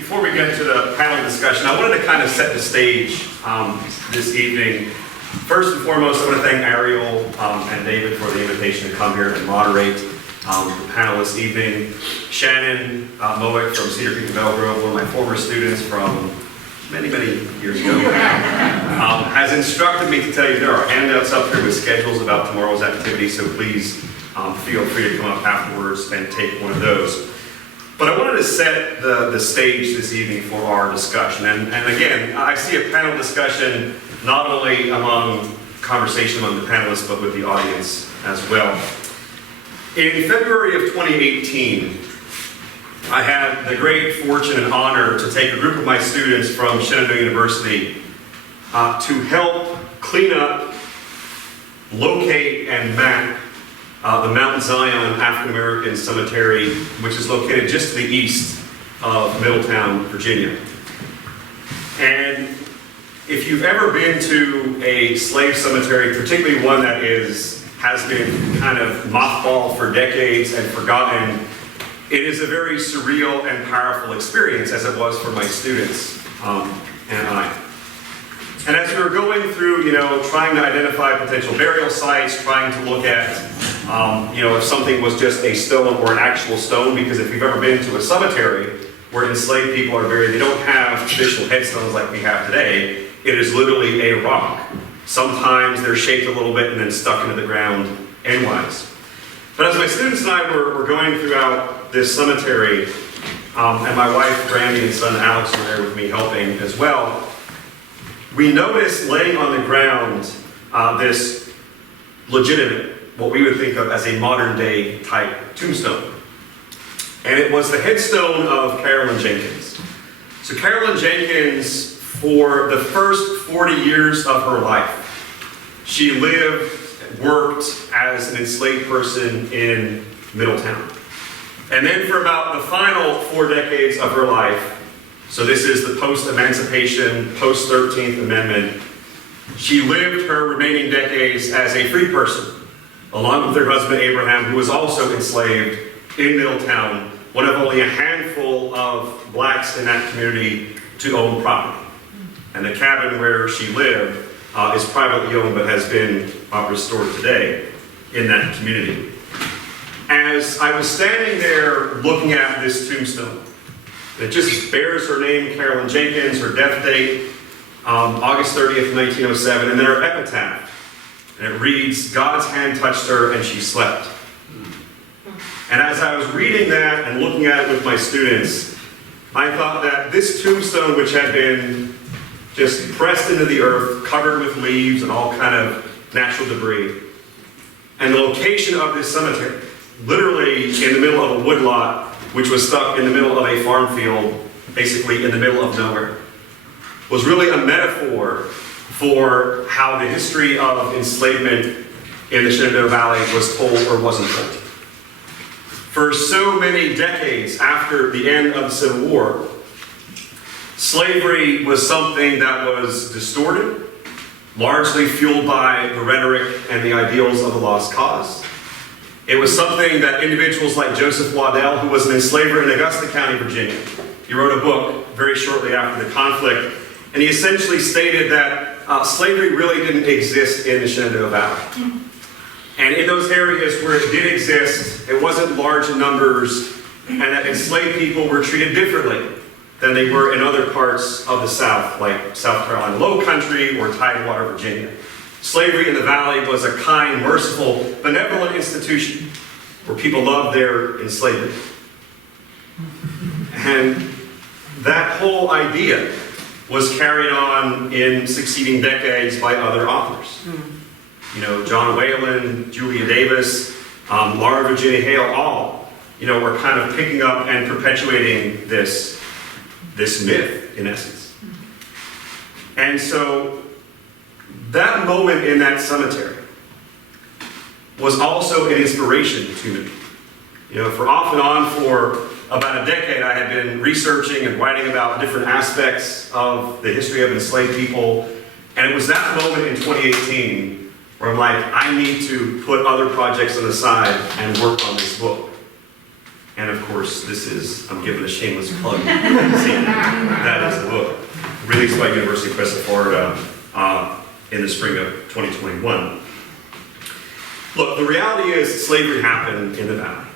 before we get to the panel discussion, I wanted to kind of set the stage this evening. First and foremost, I want to thank Ariel and David for the invitation to come here and moderate the panel this evening. Shannon Mowick from Cedar and Belle Grove, one of my former students from many years ago, has instructed me to tell you there are handouts up here with schedules about tomorrow's activity, so please feel free to come up afterwards and take one of those. But I wanted to set the stage this evening for our discussion. And again, I see a panel discussion not only among conversation among the panelists, but with the audience as well. In February of 2018, I had the great fortune and honor to take a group of my students from Shenandoah University to help clean up, locate, and map the Mount Zion African American Cemetery, which is located just to the east of Middletown, Virginia. And if you've ever been to a slave cemetery, particularly one that has been kind of mothballed for decades and forgotten, it is a very surreal and powerful experience, as it was for my students and I. And as we were going through, trying to identify potential burial sites, trying to look at, if something was just a stone or an actual stone, because if you've ever been to a cemetery where enslaved people are buried, they don't have traditional headstones like we have today. It is literally a rock. Sometimes they're shaped a little bit and then stuck into the ground endwise. But as my students and I were going throughout this cemetery, and my wife Brandy and son Alex were there with me helping as well, we noticed laying on the ground this legitimate, what we would think of as a modern day type tombstone. And it was the headstone of Carolyn Jenkins. So Carolyn Jenkins, for the first 40 years of her life, she lived, worked as an enslaved person in Middletown. And then for about the final 4 decades of her life, so this is the post-emancipation, post-13th Amendment, she lived her remaining decades as a free person, along with her husband Abraham, who was also enslaved in Middletown, one of only a handful of blacks in that community to own property. And the cabin where she lived is privately owned, but has been restored today in that community. As I was standing there looking at this tombstone, it just bears her name, Carolyn Jenkins, her death date, August 30th, 1907, and then her epitaph. And it reads, "God's hand touched her and she slept." And as I was reading that and looking at it with my students, I thought that this tombstone, which had been just pressed into the earth, covered with leaves and all kind of natural debris, and the location of this cemetery, literally in the middle of a woodlot, which was stuck in the middle of a farm field, basically in the middle of nowhere, was really a metaphor for how the history of enslavement in the Shenandoah Valley was told or wasn't told. For so many decades after the end of the Civil War, slavery was something that was distorted, largely fueled by the rhetoric and the ideals of the lost cause. It was something that individuals like Joseph Waddell, who was an enslaver in Augusta County, Virginia, he wrote a book very shortly after the conflict, and he essentially stated that slavery really didn't exist in the Shenandoah Valley. And in those areas where it did exist, it wasn't large in numbers, and that enslaved people were treated differently than they were in other parts of the South, like South Carolina Low Country or Tidewater, Virginia. Slavery in the Valley was a kind, merciful, benevolent institution where people loved their enslavement. And that whole idea was carried on in succeeding decades by other authors. John Whalen, Julia Davis, Laura Virginia Hale, all, were kind of picking up and perpetuating this myth, in essence. And so that moment in that cemetery was also an inspiration to me. For off and on for about a decade, I had been researching and writing about different aspects of the history of enslaved people. And it was that moment in 2018 where I'm like, I need to put other projects on the side and work on this book. And of course, I'm giving a shameless plug. That is the book, released by University Press of Florida in the spring of 2021. Look, the reality is slavery happened in the Valley.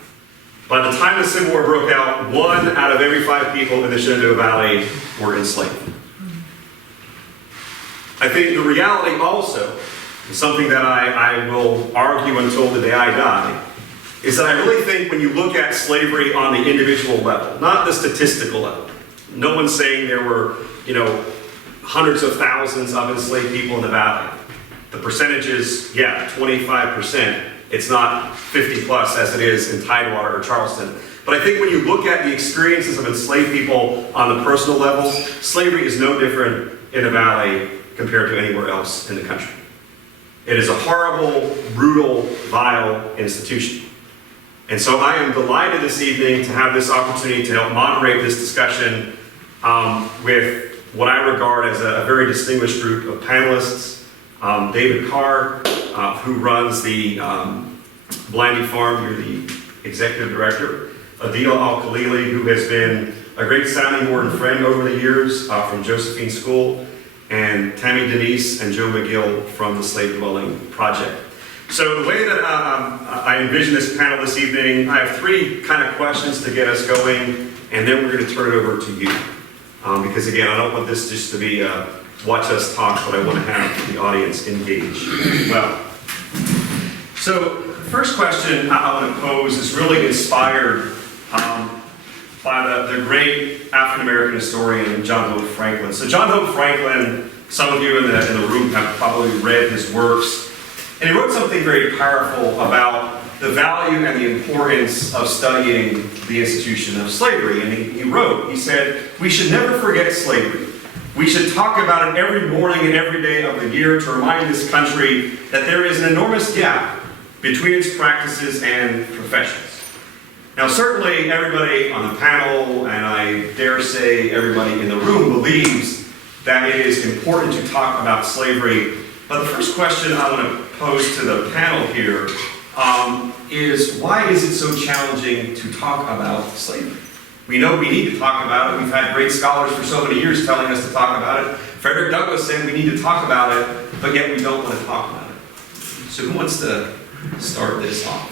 By the time the Civil War broke out, 1 out of every 5 people in the Shenandoah Valley were enslaved. I think the reality also, something that I will argue until the day I die, is that I really think when you look at slavery on the individual level, not the statistical level, no one's saying there were, hundreds of thousands of enslaved people in the Valley. The percentage is, 25%. It's not 50 plus as it is in Tidewater or Charleston. But I think when you look at the experiences of enslaved people on the personal level, slavery is no different in the Valley compared to anywhere else in the country. It is a horrible, brutal, vile institution. And so I am delighted this evening to have this opportunity to help moderate this discussion with what I regard as a very distinguished group of panelists. Dave Carr, who runs the Blandy Farm, you're the executive director. Adeela Al-Khalili, who has been a great sounding board and friend over the years from Josephine School, and Tammy Denease and Joe McGill from the Slave Dwelling Project. So the way that I envision this panel this evening, I have 3 kind of questions to get us going, and then we're going to turn it over to you. Because again, I don't want this just to be watch us talk, but I want to have the audience engage well. So the first question I want to pose is really inspired by the great African-American historian, John Hope Franklin. So John Hope Franklin, some of you in the room have probably read his works, and he wrote something very powerful about the value and the importance of studying the institution of slavery. And he said, we should never forget slavery. We should talk about it every morning and every day of the year to remind this country that there is an enormous gap between its practices and professions. Now, certainly everybody on the panel, and I dare say everybody in the room, believes that it is important to talk about slavery. But the first question I want to pose to the panel here is, why is it so challenging to talk about slavery? We know we need to talk about it. We've had great scholars for so many years telling us to talk about it. Frederick Douglass said we need to talk about it, but yet we don't want to talk about it. So who wants to start this off?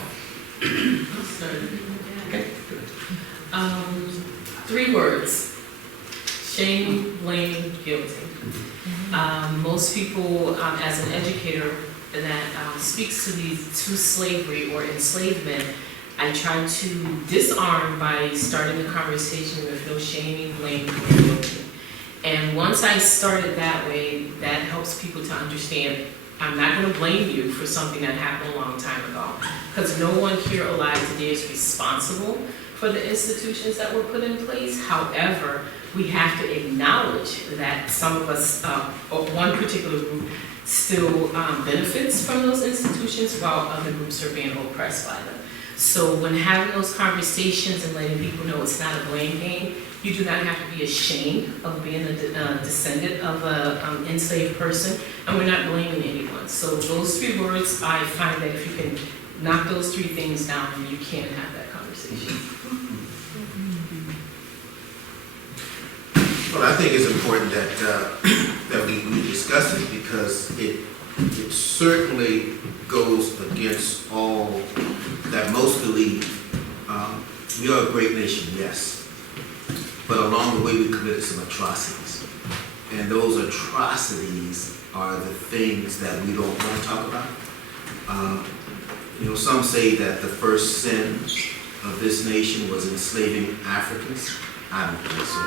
I'll start. Okay, good. 3 words: shame, blame, guilty. Most people, as an educator that speaks to slavery or enslavement, I try to disarm by starting the conversation with no shaming, blame, or guilty. And once I started that way, that helps people to understand I'm not going to blame you for something that happened a long time ago, because no one here alive today is responsible for the institutions that were put in place. However, we have to acknowledge that some of us, or one particular group, still benefits from those institutions while other groups are being oppressed by them. So when having those conversations and letting people know it's not a blame game, you do not have to be ashamed of being a descendant of an enslaved person, and we're not blaming anyone. So those 3 words, I find that if you can knock those 3 things down, then you can have that conversation. Well, I think it's important that we discuss it, because it certainly goes against all that most believe. We are a great nation, yes, but along the way we committed some atrocities, and those atrocities are the things that we don't want to talk about. Some say that the first sin of this nation was enslaving Africans. I don't think so.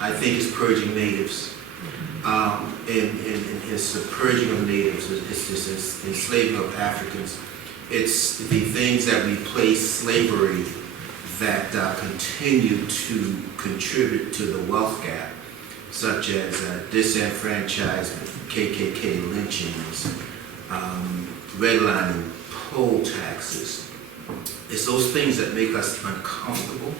I think it's purging natives. And it's the purging of natives, it's this enslaving of Africans. It's the things that replace slavery that continue to contribute to the wealth gap, such as disenfranchisement, KKK lynchings, redlining, poll taxes. It's those things that make us uncomfortable.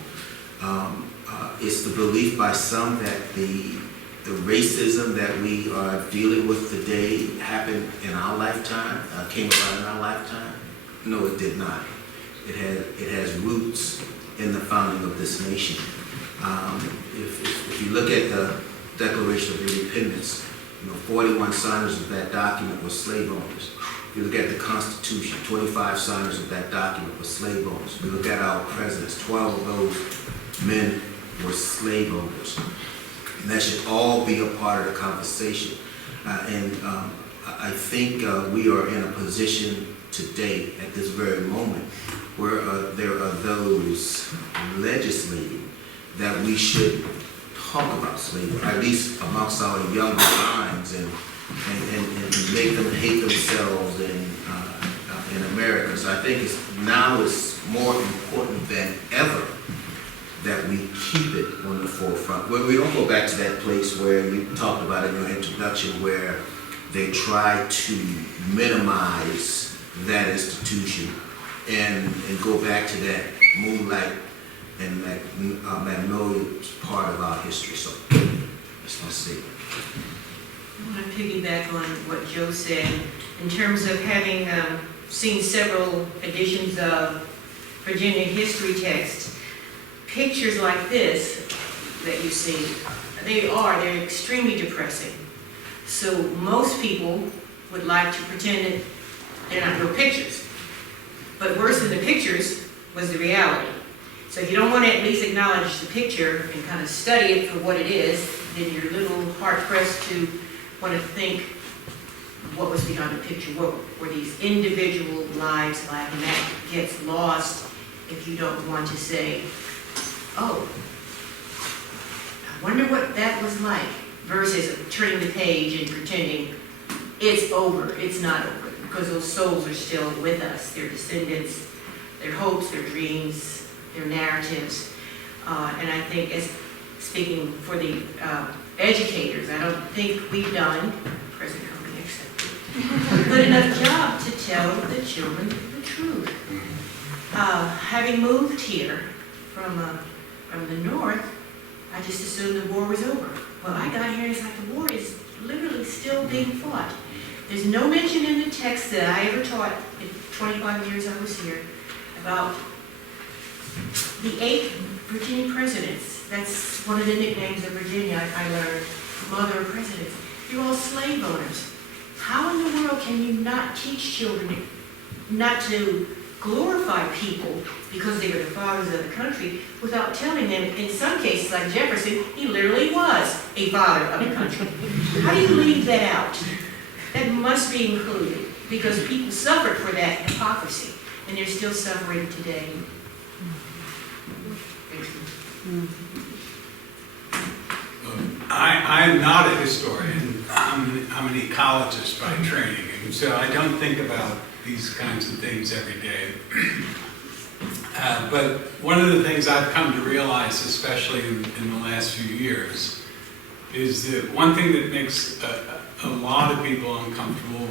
It's the belief by some that the racism that we are dealing with today happened in our lifetime, came about in our lifetime. No, it did not. It has roots in the founding of this nation. If you look at the Declaration of Independence, 41 signers of that document were slave owners. If you look at the Constitution, 25 signers of that document were slave owners. If you look at our presidents, 12 of those men were slave owners. And that should all be a part of the conversation. I think we are in a position today, at this very moment, where there are those legislating that we should talk about slavery, at least amongst our younger minds, and make them hate themselves in America. So I think now it's more important than ever that we keep it on the forefront. We don't go back to that place where you talked about in your introduction, where they try to minimize that institution and go back to that moonlight and magnolia part of our history. So that's my statement. I want to piggyback on what Joe said in terms of having seen several editions of Virginia history texts. Pictures like this that you see, they're extremely depressing. So most people would like to pretend that they're not real pictures. But worse than the pictures was the reality. So if you don't want to at least acknowledge the picture and kind of study it for what it is, then you're a little hard-pressed to want to think what was behind the picture, what were these individual lives like, and that gets lost if you don't want to say, oh, I wonder what that was like, versus turning the page and pretending it's over, it's not over, because those souls are still with us, their descendants, their hopes, their dreams, their narratives. And I think, as speaking for the educators, I don't think we've done, present company accepted, a good enough job to tell the children the truth. Having moved here from the north, I just assumed the war was over. Well, I got here and it's like the war is literally still being fought. There's no mention in the text that I ever taught in 25 years I was here about the 8 Virginia presidents. That's one of the nicknames of Virginia I learned, Mother of Presidents. You're all slave owners. How in the world can you not teach children not to glorify people because they were the fathers of the country without telling them, in some cases like Jefferson, he literally was a father of the country. How do you leave that out? That must be included because people suffered for that hypocrisy and they're still suffering today. I'm not a historian. I'm an ecologist by training, and so I don't think about these kinds of things every day. But one of the things I've come to realize, especially in the last few years, is that one thing that makes a lot of people uncomfortable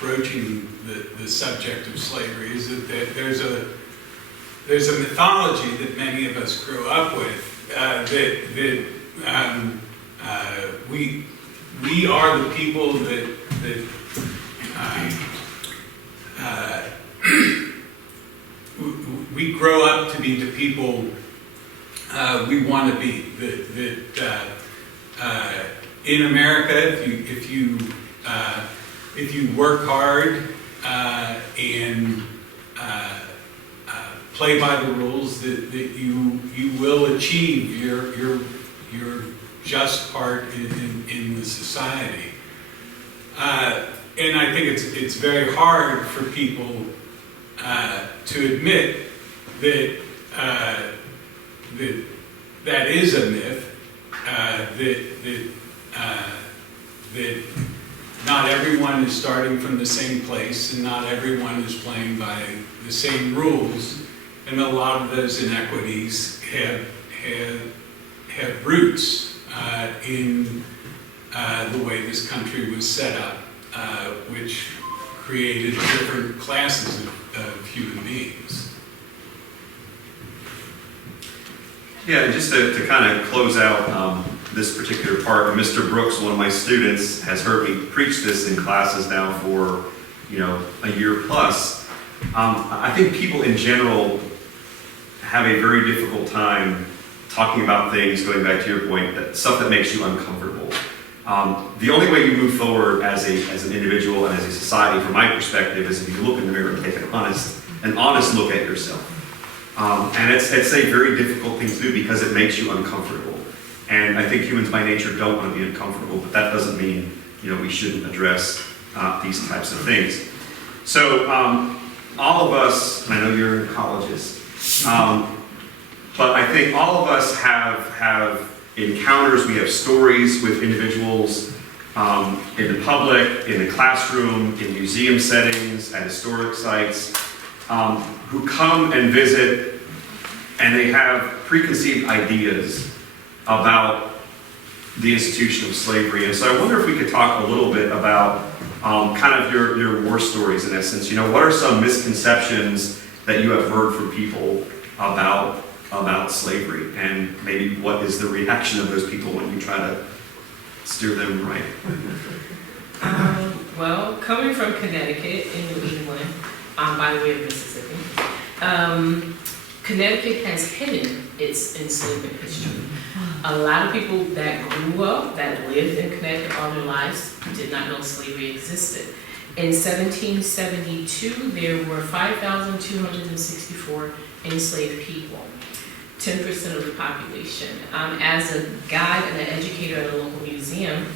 broaching the subject of slavery is that there's a mythology that many of us grew up with that we are the people that we grow up to be the people we want to be. That in America, if you work hard and play by the rules, that you will achieve your just part in the society. And I think it's very hard for people to admit that that is a myth. That not everyone is starting from the same place, and not everyone is playing by the same rules, and a lot of those inequities have roots in the way this country was set up, which created different classes of human beings. Yeah, and just to kind of close out this particular part, Mr. Brooks, one of my students, has heard me preach this in classes now for, a year plus. I think people in general have a very difficult time talking about things, going back to your point, that stuff that makes you uncomfortable. The only way you move forward as an individual and as a society, from my perspective, is if you look in the mirror and take an honest look at yourself. And it's a very difficult thing to do because it makes you uncomfortable. And I think humans by nature don't want to be uncomfortable, but that doesn't mean, we shouldn't address these types of things. So all of us, and I know you're in colleges, but I think all of us have encounters, we have stories with individuals in the public, in the classroom, in museum settings, at historic sites, who come and visit, and they have preconceived ideas about the institution of slavery. And so I wonder if we could talk a little bit about kind of your war stories in essence. What are some misconceptions that you have heard from people about slavery, and maybe what is the reaction of those people when you try to steer them right? Well, coming from Connecticut in New England, by the way of Mississippi, Connecticut has hidden its enslavement history. A lot of people that grew up, that lived in Connecticut all their lives, did not know slavery existed. In 1772, there were 5,264 enslaved people, 10% of the population. As a guide and an educator at a local museum,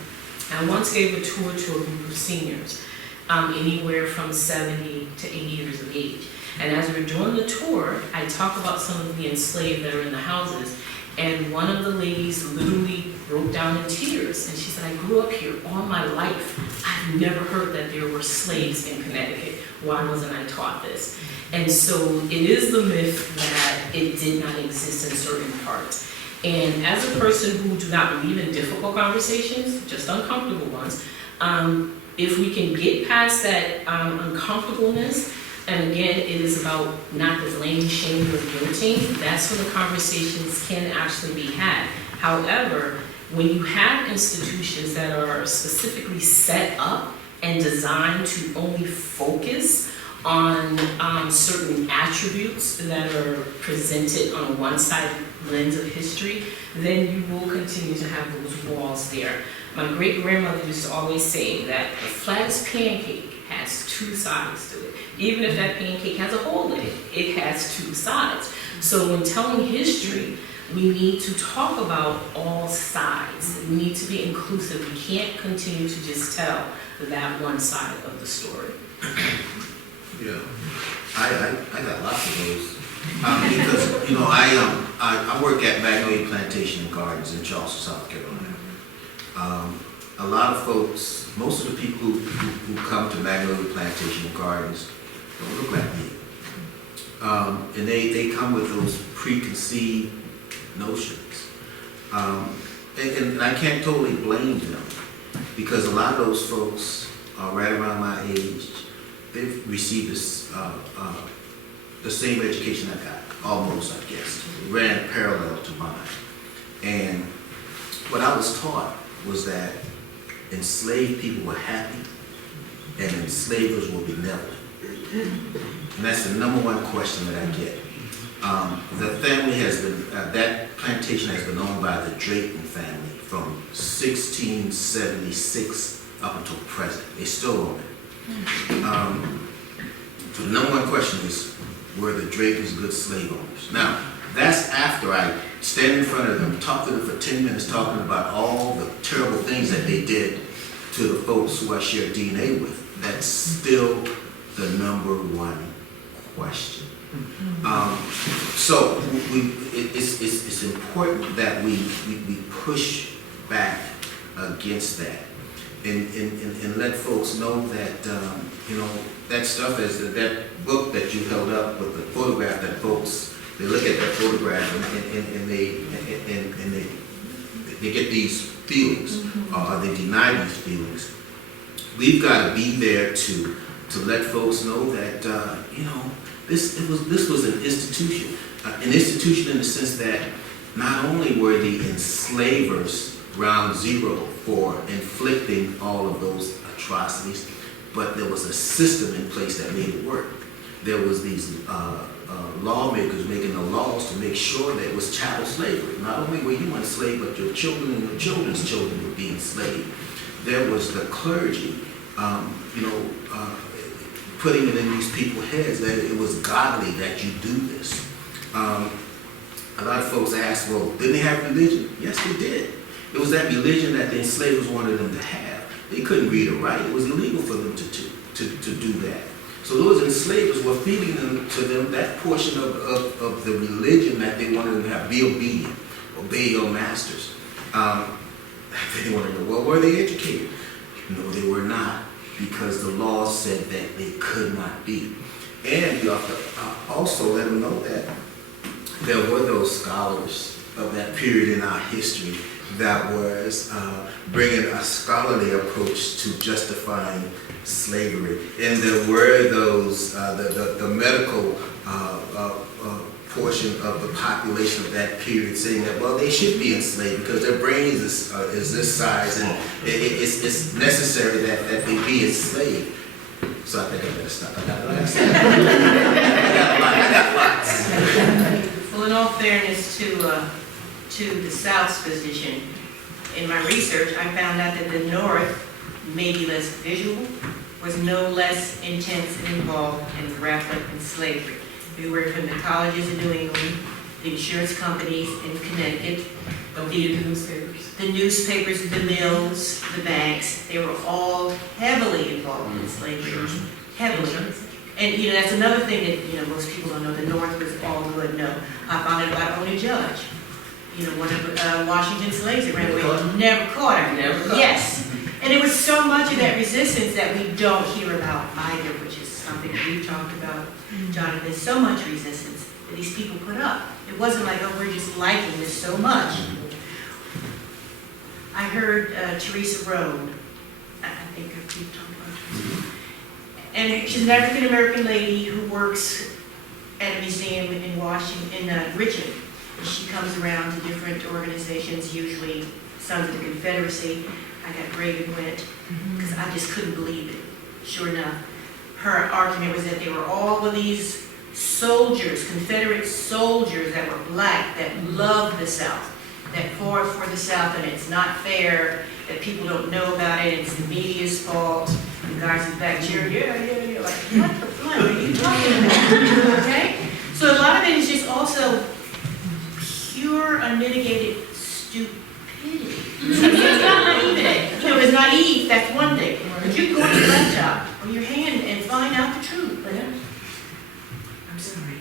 I once gave a tour to a group of seniors, anywhere from 70 to 80 years of age. And as we're doing the tour, I talk about some of the enslaved that are in the houses. And one of the ladies literally broke down in tears. And she said, I grew up here all my life. I've never heard that there were slaves in Connecticut. Why wasn't I taught this? And so it is the myth that it did not exist in certain parts. And as a person who do not believe in difficult conversations, just uncomfortable ones, if we can get past that uncomfortableness, and again, it is about not the blame, shame, or guilting, that's when the conversations can actually be had. However, when you have institutions that are specifically set up and designed to only focus on certain attributes that are presented on one side lens of history, then you will continue to have those walls there. My great-grandmother used to always say that the flattest pancake has two sides to it. Even if that pancake has a hole in it, it has two sides. So when telling history, we need to talk about all sides. We need to be inclusive. We can't continue to just tell that one side of the story. Yeah, I got lots of those. Because, I work at Magnolia Plantation and Gardens in Charleston, South Carolina. A lot of folks, most of the people who come to Magnolia Plantation and Gardens don't look like me. And they come with those preconceived notions. And I can't totally blame them, because a lot of those folks are right around my age. They've received this, the same education I got, almost, I guess. It ran parallel to mine. And what I was taught was that enslaved people were happy and enslavers were benevolent. And that's the number one question that I get. The family has been, that plantation has been owned by the Drayton family from 1676 up until present. They still own it. So the number one question is, were the Draytons good slave owners? Now, that's after I stand in front of them, talk to them for 10 minutes, talking about all the terrible things that they did to the folks who I share DNA with. That's still the number one question. So it's important that we push back against that and let folks know that that stuff is that book that you held up with the photograph, that folks, they look at that photograph and they get these feelings, or they deny these feelings. We've got to be there to let folks know that this was an institution in the sense that not only were the enslavers ground zero for inflicting all of those atrocities, but there was a system in place that made it work. There was these lawmakers making the laws to make sure that it was chattel slavery. Not only were you enslaved, but your children and your children's children were being enslaved. There was the clergy, putting it in these people's heads that it was godly that you do this. A lot of folks ask, well, didn't they have religion? Yes, they did. It was that religion that the enslavers wanted them to have. They couldn't read or write. It was illegal for them to do that. So those enslavers were feeding to them that portion of the religion that they wanted them to have. Be obedient. Obey your masters. They wanted to know, well, were they educated? No, they were not, because the law said that they could not be. And you have to also let them know that there were those scholars of that period in our history that was bringing a scholarly approach to justifying slavery. And there were those, the medical portion of the population of that period saying that, well, they should be enslaved because their brains is this size, and it's necessary that they be enslaved. So I think I better stop. I got lots. Well, in all fairness to the South's position, in my research, I found out that the North, maybe less visual, was no less intense and involved in grappling with slavery. We were from the colleges in New England, the insurance companies in Connecticut, the newspapers, the mills, the banks. They were all heavily involved in slavery, heavily. And that's another thing that most people don't know. The North was all good. No, I found out about Only Judge. One of Washington's slaves that ran away, never caught her. Never caught. Yes, and it was so much of that resistance that we don't hear about either, which is something that we've talked about, Jonathan. There's so much resistance that these people put up. It wasn't like, oh, we're just liking this so much. I heard Teresa Road. I think we've talked about Teresa. And she's an African American lady who works at a museum in Washington, in Richmond. She comes around to different organizations, usually Sons of the Confederacy. I got brave and went because I just couldn't believe it. Sure enough, her argument was that they were all of these soldiers, Confederate soldiers that were black, that loved the South, that fought for the South, and it's not fair that people don't know about it. It's the media's fault. The guys in the back cheer, yeah. Like, what the fuck are you talking about? Okay? So a lot of it is just also pure, unmitigated stupidity. It's not naive. It's naive, that's one thing. But you go on your laptop or your hand and find out the truth. But I'm sorry.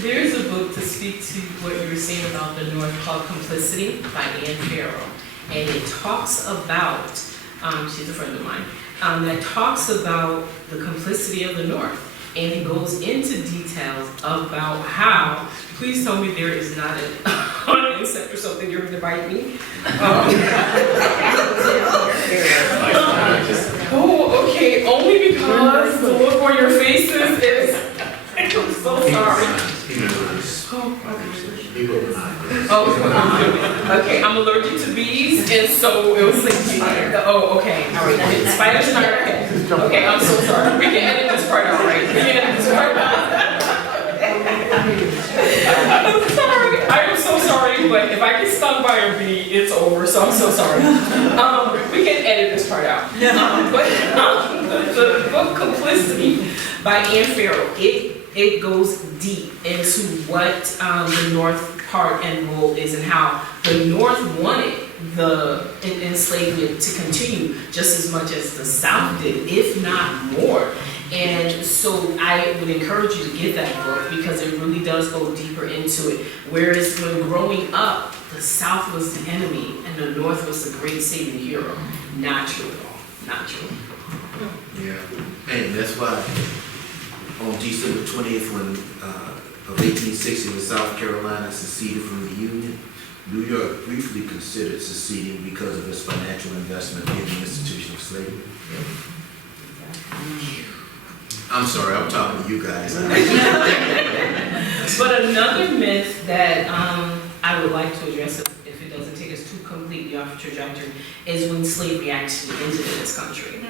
There's a book to speak to what you were saying about the North called Complicity by Ann Farrell. And it talks about, she's a friend of mine, that talks about the complicity of the North. And it goes into details about how, please tell me there is not an insect or something you're going to bite me. Oh, okay, only because the look on your faces is, I'm so sorry. Okay, I'm allergic to bees, and so it was like, okay, all right, spiders are okay. Okay, I'm so sorry. We can edit this part out, right? We can edit this part out. I'm sorry. I am so sorry, but if I get stung by a bee, it's over, so I'm so sorry. We can edit this part out. But the book Complicity by Ann Farrell, it goes deep into what the North part and role is and how the North wanted the enslavement to continue just as much as the South did, if not more. And so I would encourage you to get that book because it really does go deeper into it. Whereas when growing up, the South was the enemy and the North was the great saving hero. Not true at all. Not true. Yeah, and that's why on December 20th, of 1860, when South Carolina seceded from the Union, New York briefly considered seceding because of its financial investment in the institution of slavery. I'm sorry, I'm talking to you guys. But another myth that I would like to address, if it doesn't take us too completely completely off trajectory, is when slavery actually ended in this country.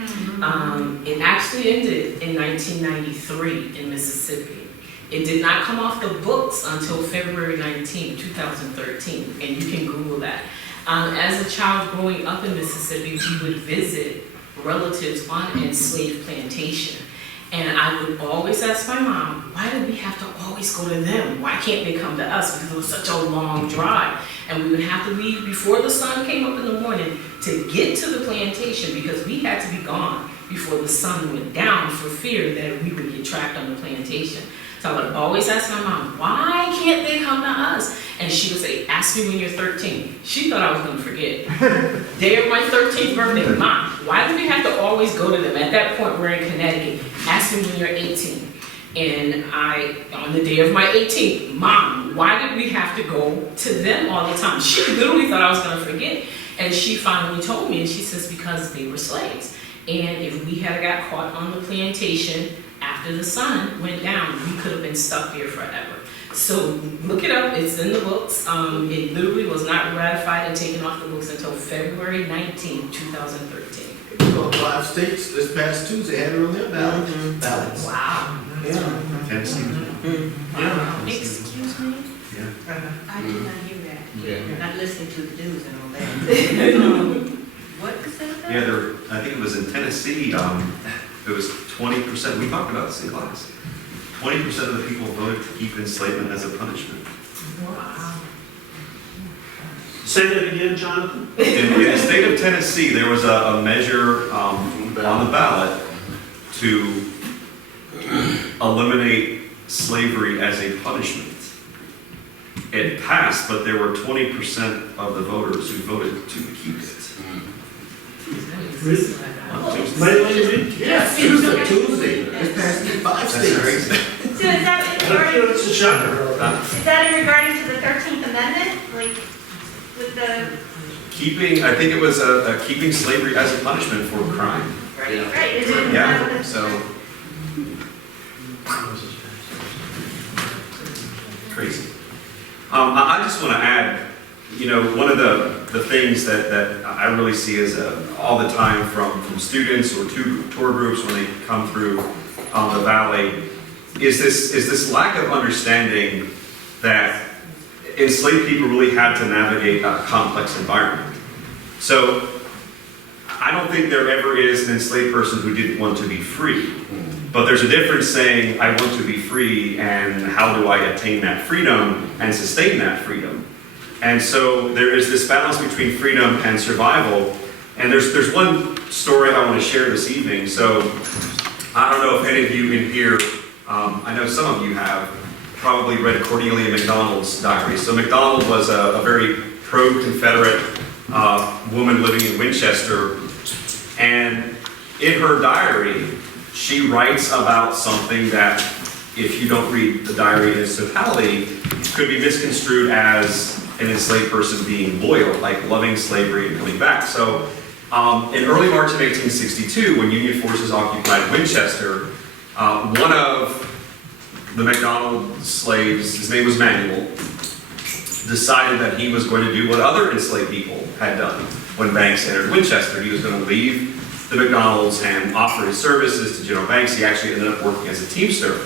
It actually ended in 1993 in Mississippi. It did not come off the books until February 19, 2013, and you can Google that. As a child growing up in Mississippi, we would visit relatives on an enslaved plantation. And I would always ask my mom, why do we have to always go to them? Why can't they come to us? Because it was such a long drive. And we would have to leave before the sun came up in the morning to get to the plantation because we had to be gone before the sun went down for fear that we would get trapped on the plantation. So I would always ask my mom, why can't they come to us? And she would say, ask me when you're 13. She thought I was going to forget. Day of my 13th birthday, Mom, why do we have to always go to them? At that point, we're in Connecticut. Ask me when you're 18. And on the day of my 18th, Mom, why did we have to go to them all the time? She literally thought I was going to forget. And she finally told me, and she says, because they were slaves. And if we had got caught on the plantation after the sun went down, we could have been stuck there forever. So look it up, it's in the books. It literally was not ratified and taken off the books until February 19, 2013. Well, 5 states this past Tuesday had it on their ballots. Wow. Yeah. Tennessee. Excuse me? I did not hear that. Yeah. Not listening to the news and all that. What was that? Yeah, I think it was in Tennessee, it was 20%, we talked about this in class. 20% of the people voted to keep enslavement as a punishment. Wow. Say that again, Jonathan? In the state of Tennessee, there was a measure on the ballot to eliminate slavery as a punishment. It passed, but there were 20% of the voters who voted to keep it. Really? Mainly, yeah, Tuesday. This past 5 states. crazy. So is that in I feel regarding, it's a shocker. is that in regarding to the 13th Amendment? Like, with the, Keeping, I think it was keeping slavery as a punishment for crime. right, is it? Yeah, so crazy. I just want to add, you know, one of the things that I really see is all the time from students or tour groups when they come through the valley is this lack of understanding that enslaved people really had to navigate a complex environment. So I don't think there ever is an enslaved person who didn't want to be free. But there's a difference saying, I want to be free, and how do I attain that freedom and sustain that freedom? And so there is this balance between freedom and survival. And there's one story I want to share this evening. So I don't know if any of you in here, I know some of you have, probably read Cornelia MacDonald's diary. So MacDonald was a very pro-Confederate woman living in Winchester. And in her diary, she writes about something that, if you don't read the diary in its totality, could be misconstrued as an enslaved person being loyal, like loving slavery and coming back. So in early March of 1862, when Union forces occupied Winchester, one of the MacDonald slaves, his name was Manuel, decided that he was going to do what other enslaved people had done when Banks entered Winchester. He was going to leave the MacDonalds and offer his services to General Banks. He actually ended up working as a teamster.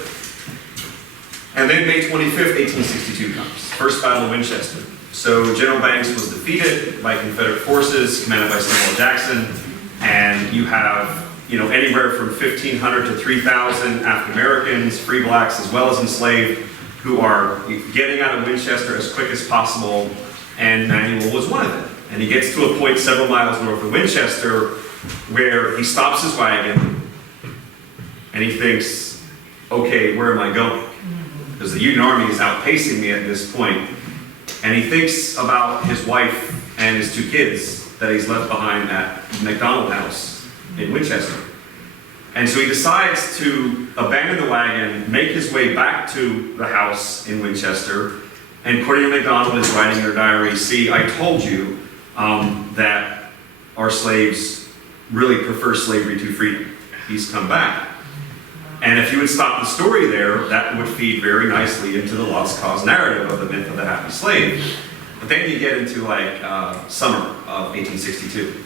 And then May 25th, 1862 comes, First Battle of Winchester. So General Banks was defeated by Confederate forces commanded by Stonewall Jackson, and you have, you know, anywhere from 1,500 to 3,000 African Americans, free blacks, as well as enslaved, who are getting out of Winchester as quick as possible, and Manuel was one of them. And he gets to a point several miles north of Winchester where he stops his wagon and he thinks, okay, where am I going? Because the Union Army is outpacing me at this point. And he thinks about his wife and his 2 kids that he's left behind at McDonald House in Winchester. And so he decides to abandon the wagon, make his way back to the house in Winchester. And Cornelia MacDonald is writing in her diary, see, I told you that our slaves really prefer slavery to freedom. He's come back. And if you would stop the story there, that would feed very nicely into the lost cause narrative of the myth of the happy slave. But then you get into like summer of 1862,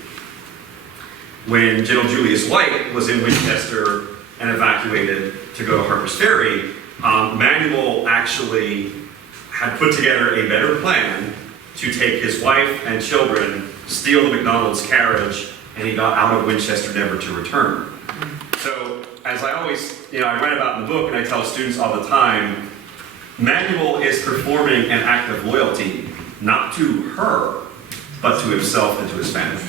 when General Julius White was in Winchester and evacuated to go to Harper's Ferry. Manuel actually had put together a better plan to take his wife and children, steal the McDonald's carriage, and he got out of Winchester never to return. So, as I always, I write about in the book and I tell students all the time, Manuel is performing an act of loyalty, not to her, but to himself and to his family.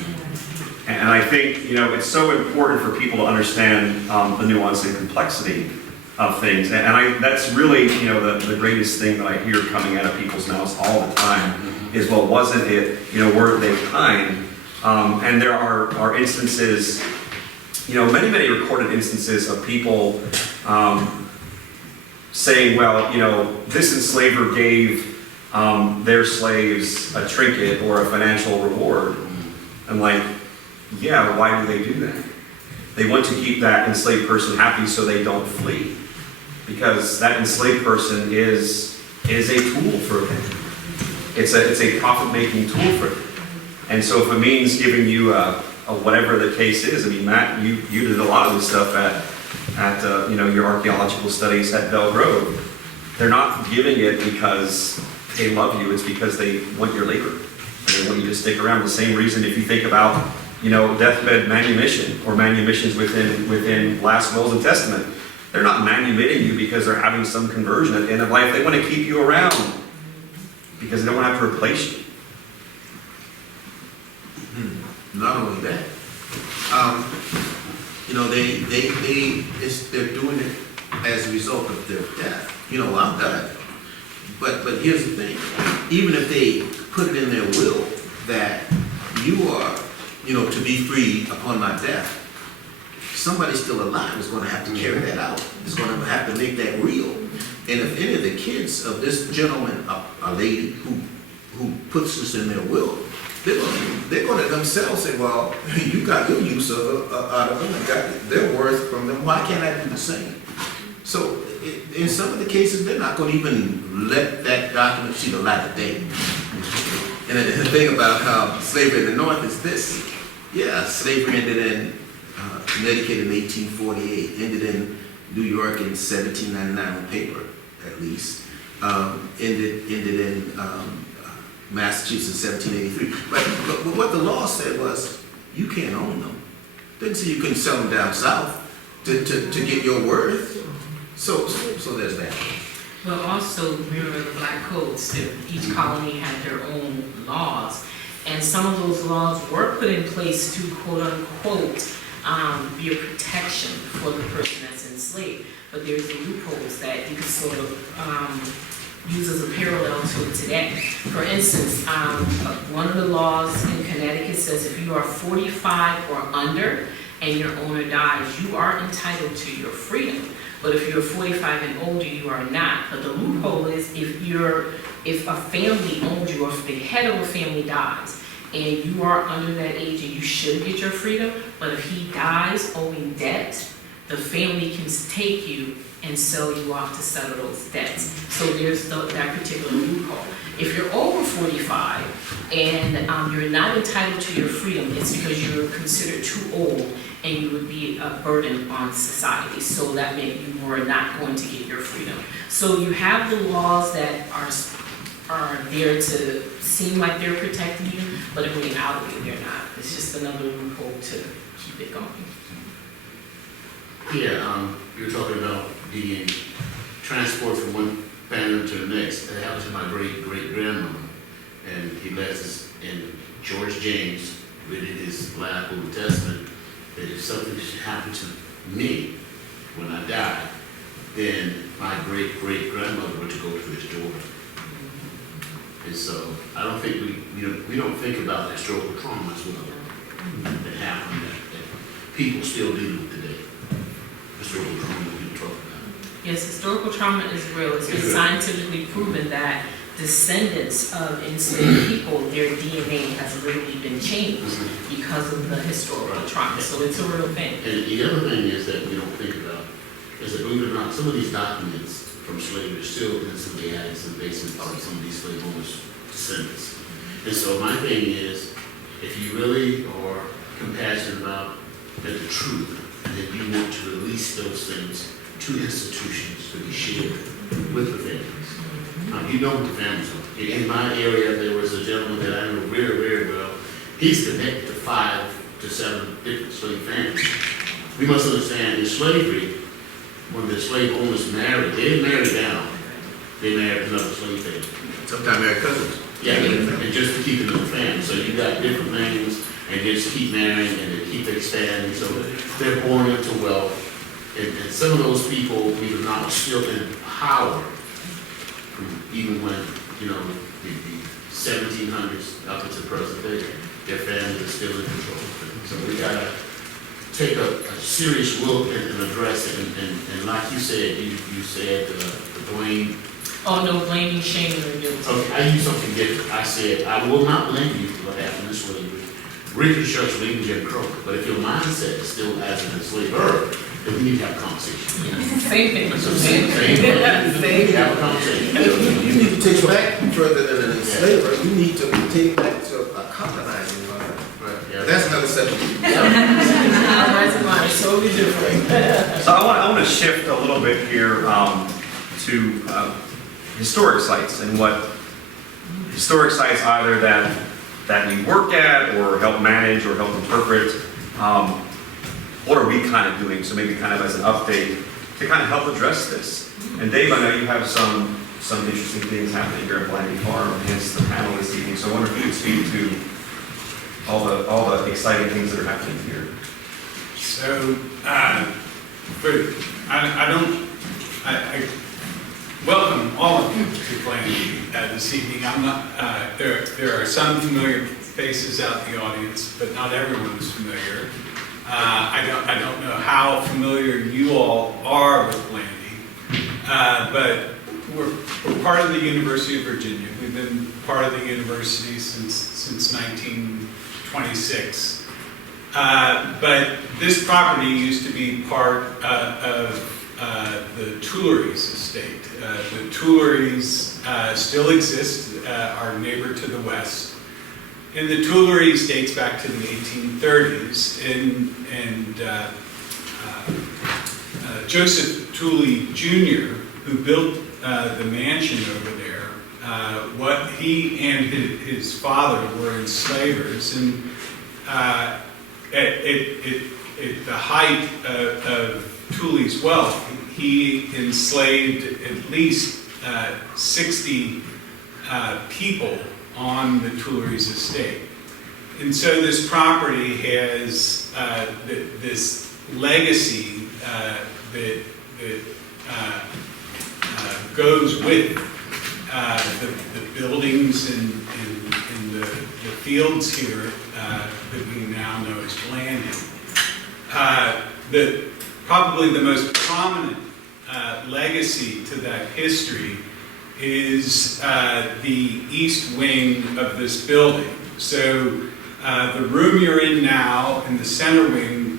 And I think, it's so important for people to understand the nuance and complexity of things. And that's really, the greatest thing that I hear coming out of people's mouths all the time is, well, wasn't it, weren't they kind? And there are instances, many, many recorded instances of people saying, well, this enslaver gave their slaves a trinket or a financial reward. I'm like, yeah, why do they do that? They want to keep that enslaved person happy so they don't flee. Because that enslaved person is a tool for them. It's a profit-making tool for them. And so if it means giving you a whatever the case is, I mean, Matt, you did a lot of this stuff at your archaeological studies at Belle Grove. They're not giving it because they love you, it's because they want your labor. And they want you to stick around. The same reason if you think about, deathbed manumission or manumissions within last wills and testament. They're not manumitting you because they're having some conversion at the end of life. They want to keep you around because they don't want to have to replace you. Not only that, they're doing it as a result of their death. I'm done. But here's the thing: even if they put it in their will that you are, to be freed upon my death, somebody still alive is going to have to carry that out. Is going to have to make that real. And if any of the kids of this gentleman, a lady who puts this in their will, they're going to themselves say, well, you got your use out of them and got their worth from them. Why can't I do the same? So in some of the cases, they're not going to even let that document see the light of day. And the thing about slavery in the North is this. Yeah, slavery ended in Connecticut in 1848, ended in New York in 1799 on paper, at least. Ended in Massachusetts in 1783. But what the law said was, you can't own them. Didn't say you couldn't sell them down south to get your worth. So there's that. Well, also remember the Black codes too. Each colony had their own laws, and some of those laws were put in place to quote unquote be a protection for the person that's enslaved. But there's the loopholes that you can sort of use as a parallel to it today. For instance, one of the laws in Connecticut says if you are 45 or under and your owner dies, you are entitled to your freedom. But if you're 45 and older, you are not. But the loophole is if a family owns you, or if the head of a family dies, and you are under that age and you should get your freedom, but if he dies owing debt, the family can take you and sell you off to settle those debts. So there's that particular loophole. If you're over 45 and you're not entitled to your freedom, it's because you're considered too old and you would be a burden on society. So that meant you were not going to get your freedom. So you have the laws that are there to seem like they're protecting you, but in reality they're not. It's just another loophole to keep it going. Yeah, you're talking about the transport from one family to the next. That happened to my great-grandmother, and he left us in George James, reading his Black Old Testament, that if something should happen to me when I die, then my great-great-grandmother were to go to his daughter. And so I don't think we don't think about the historical trauma as well that happened that people still deal with today. Historical trauma people talk about. Yes, historical trauma is real. It's been scientifically proven that descendants of enslaved people, their DNA has literally been changed because of the historical trauma. So it's a real thing. And the other thing is that we don't think about is that, believe it or not, some of these documents from slavery are still in some of the attics and basements of some of these slave owners' descendants. And so my thing is, if you really are compassionate about the truth, then you want to release those things to institutions to be shared with the families. You know what the families are. In my area, there was a gentleman that I know very, very well. He's connected to 5 to 7 different slave families. We must understand in slavery, when the slave owners married, they didn't marry down. They married another slave family. Sometimes they're cousins. Yeah, and just to keep it in the family. So you got different things, and they just keep marrying, and they keep expanding. So they're born into wealth. And some of those people, believe it or not, are still in power, even when, you know, the 1700s up to the present day, their families are still in control. So we gotta take a serious look and address it. And like you said, you said the blame. Oh, no, blaming, shaming, or guilty. Okay, I used something different. I said, I will not blame you for what happened in slavery. Reconstruction, even Jim Crow. But if your mindset is still as an enslaver, then we need to have a conversation. Same thing. So same thing. Have a conversation. You need to take it back further than an enslaver. You need to take it back to a colonizing mind. Right, yeah. That's another subject. That's mine, totally different. So I want to shift a little bit here to historic sites and what historic sites either that we work at or help manage or help interpret. What are we kind of doing? So maybe kind of as an update to kind of help address this. And Dave, I know you have some interesting things happening here at Blandy Farm, hence the panel this evening. So I wonder if you could speak to all the exciting things that are happening here. So, I welcome all of you to Blandy this evening. I'm not, there are some familiar faces out in the audience, but not everyone's familiar. I don't know how familiar you all are with Blandy, but we're part of the University of Virginia. We've been part of the university since 1926. But this property used to be part of the Tuileries estate. The Tuileries still exist, our neighbor to the west. And the Tuileries dates back to the 1830s. And Joseph Tooley Jr., who built the mansion over there, what he and his father were enslavers. And at the height of Tooley's wealth, he enslaved at least 60 people on the Tuileries estate. And so this property has this legacy that goes with the buildings and the fields here that we now know as Blandy. Probably the most prominent legacy to that history is the east wing of this building. So the room you're in now and the center wing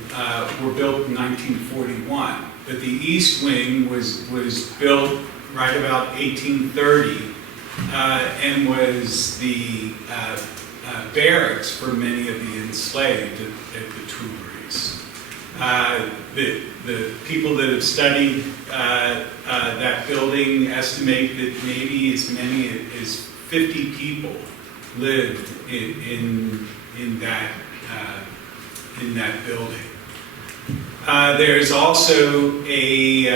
were built in 1941, but the east wing was built right about 1830 and was the barracks for many of the enslaved at the Tuileries. The people that have studied that building estimate that maybe as many as 50 people lived in that building. There's also a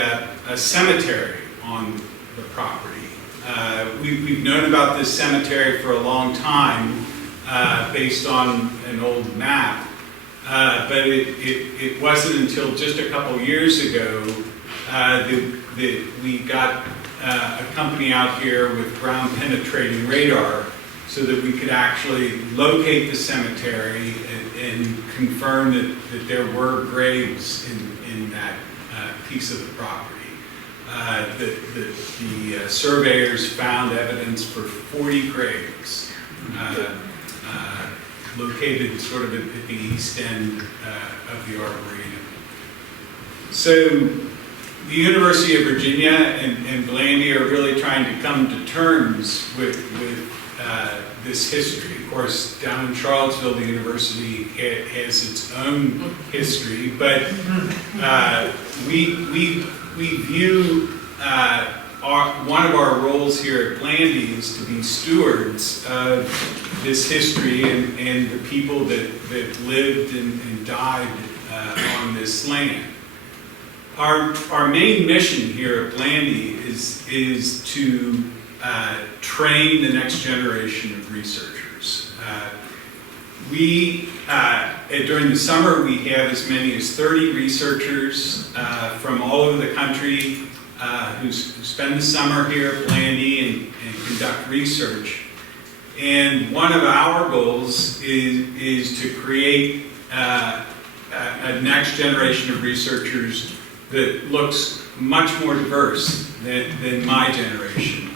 cemetery on the property. We've known about this cemetery for a long time based on an old map. But it wasn't until just a couple years ago that we got a company out here with ground penetrating radar so that we could actually locate the cemetery and confirm that there were graves in that piece of the property. The surveyors found evidence for 40 graves. Located sort of at the east end of the Arboretum. So the University of Virginia and Blandy are really trying to come to terms with this history. Of course, down in Charlottesville, the university has its own history, but we view one of our roles here at Blandy is to be stewards of this history and the people that lived and died on this land. Our main mission here at Blandy is to train the next generation of researchers. During the summer, we have as many as 30 researchers from all over the country who spend the summer here at Blandy and conduct research. And one of our goals is to create a next generation of researchers that looks much more diverse than my generation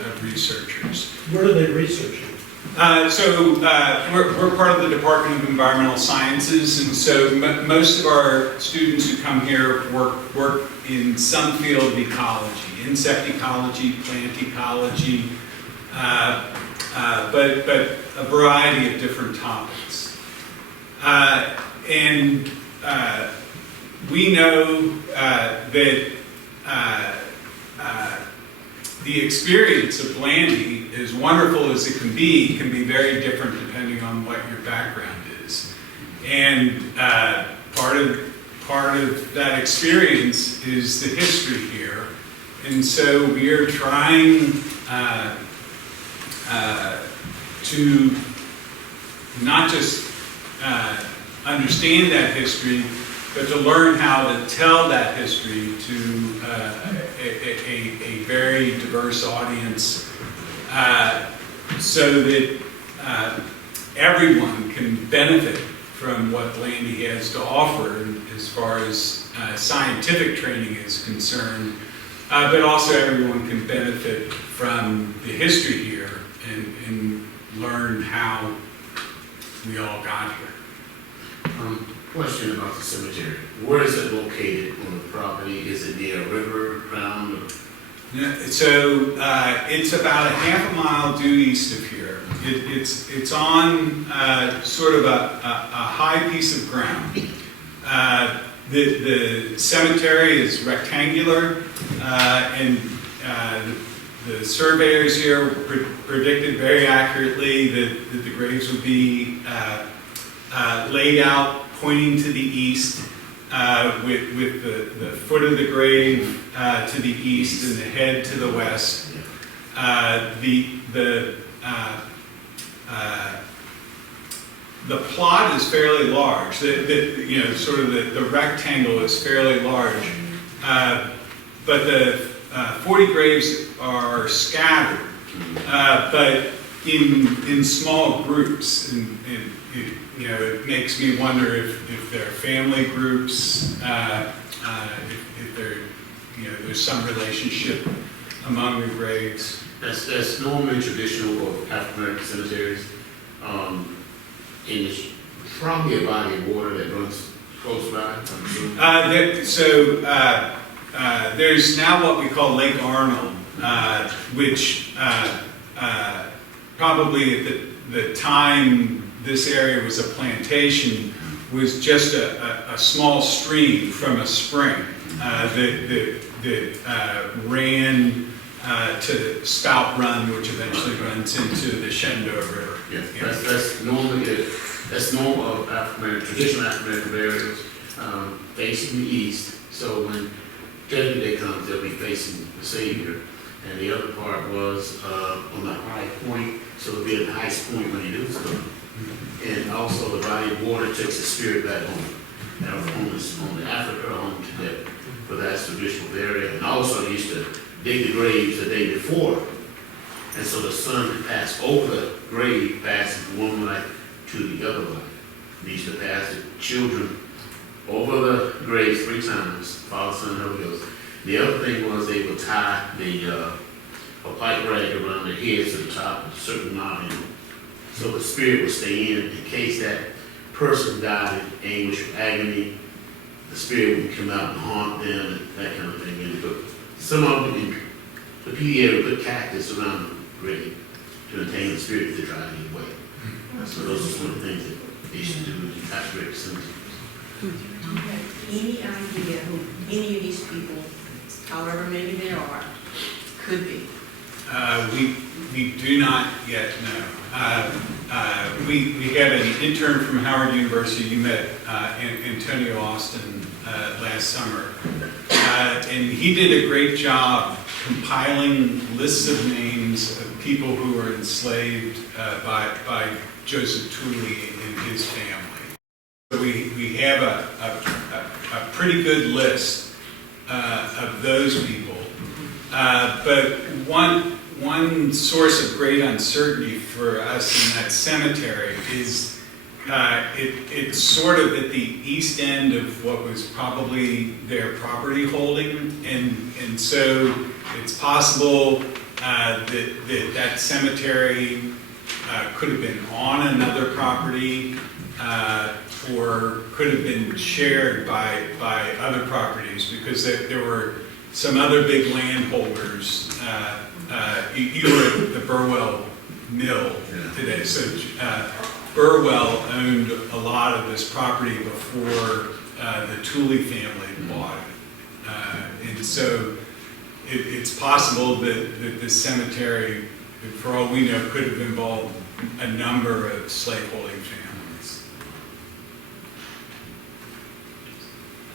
of researchers. What are they researching? We're part of the Department of Environmental Sciences, and so most of our students who come here work in some field of ecology, insect ecology, plant ecology, but a variety of different topics. We know that the experience of Blandy, as wonderful as it can be very different depending on what your background is. And part of that experience is the history here. And so we are trying to not just understand that history, but to learn how to tell that history to a very diverse audience so that everyone can benefit from what Blandy has to offer as far as scientific training is concerned, but also everyone can benefit from the history here and learn how we all got here. Question about the cemetery. Where is it located on the property? Is it near a river, ground? So it's about a half a mile due east of here. It's on sort of a high piece of ground. The cemetery is rectangular, and the surveyors here predicted very accurately that the graves would be laid out pointing to the east, with the foot of the grave to the east and the head to the west. The plot is fairly large. The rectangle is fairly large, but the 40 graves are scattered, but in small groups, and it makes me wonder if there are family groups, if there's some relationship among the graves. That's normally traditional of African American cemeteries. There's probably a body of water that runs close by, I'm assuming. There's now what we call Lake Arnold, which probably at the time this area was a plantation, was just a small stream from a spring that ran to Spout Run, which eventually runs into the Shenandoah River. Yeah, that's normally that's normal of traditional African American burials, facing the east. So when Judgment Day comes, they'll be facing the Savior, and the other part was on the high point, so it'll be at the highest point when he does come. And also the body of water takes the spirit back home. Now home to Africa or home to death, but that's traditional burial. And also they used to dig the graves the day before, and so the son could pass over the grave, passing from one life to the other life. They used to pass the children over the grave 3 times, Father, Son, and Holy Ghost. The other thing was they would tie a pipe rag around their heads to the top of a certain mountain, so the spirit would stay in case that person died in anguish or agony. The spirit would come out and haunt them and that kind of thing. And some of them, the PDA would put cactus around the grave. to attain the spirit that they're driving away. So those are some of the things that they should do to incarcerate the citizens. Do you have any idea who any of these people, however many there are, could be? We do not yet know. We had an intern from Howard University. You met Antonio Austin last summer. And he did a great job compiling lists of names of people who were enslaved by Joseph Tooley and his family. We have a pretty good list of those people. But one source of great uncertainty for us in that cemetery is it's sort of at the east end of what was probably their property holding, and so it's possible that cemetery could have been on another property or could have been shared by other properties, because there were some other big landholders. You were at the Burwell Mill today, so Burwell owned a lot of this property before the Tooley family bought it. And so it's possible that this cemetery, for all we know, could have involved a number of slaveholding families.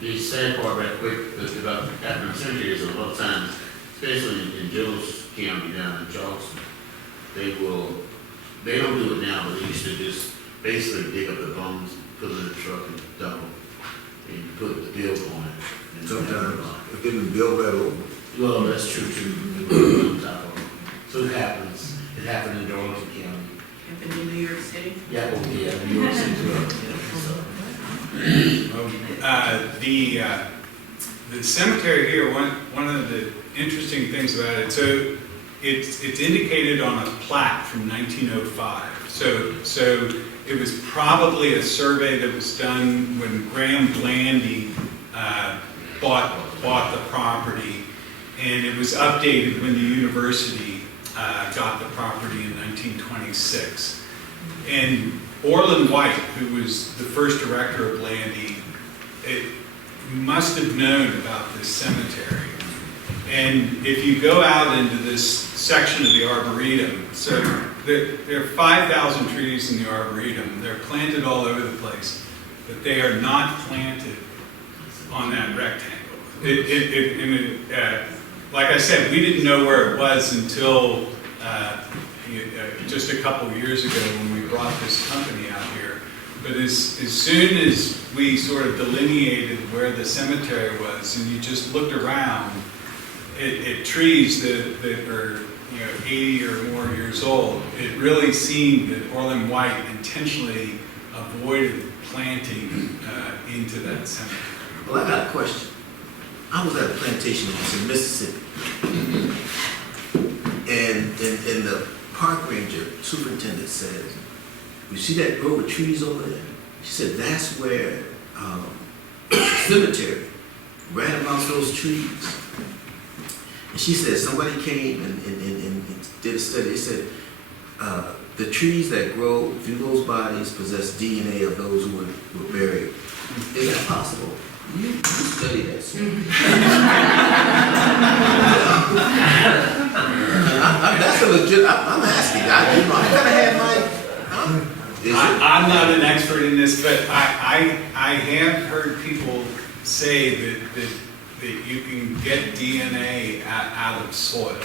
The sad part right quick about African cemetery is a lot of times, especially in Joe's county down in Charleston, they don't do it now, but they used to just basically dig up the bones, put them in the truck and dump them, and put the bill on it. And Sometimes it didn't build that over. well, that's true too. On top of it. So it happens. It happened in Darlington County. Happened in New York City? Yeah, oh yeah, New York City as well. The cemetery here, one of the interesting things about it, so it's indicated on a plaque from 1905. So it was probably a survey that was done when Graham Blandy bought the property, and it was updated when the university got the property in 1926. And Orland White, who was the first director of Blandy, must have known about this cemetery. And if you go out into this section of the Arboretum, so there are 5,000 trees in the Arboretum. They're planted all over the place, but they are not planted on that rectangle. Like I said, we didn't know where it was until just a couple years ago when we brought this company out here. But as soon as we sort of delineated where the cemetery was, and you just looked around at trees that are 80 or more years old, it really seemed that Orland White intentionally avoided planting into that cemetery. Well, I got a question. I was at a plantation office in Mississippi, and the park ranger superintendent said, "You see that grove of trees over there?" She said, "That's where the cemetery, right amongst those trees." And she said somebody came and did a study. They said the trees that grow through those bodies possess DNA of those who were buried. Is that possible? You study that, sir. That's a legit. I'm asking. I gotta have my. I'm not an expert in this, but I have heard people say that you can get DNA out of soil,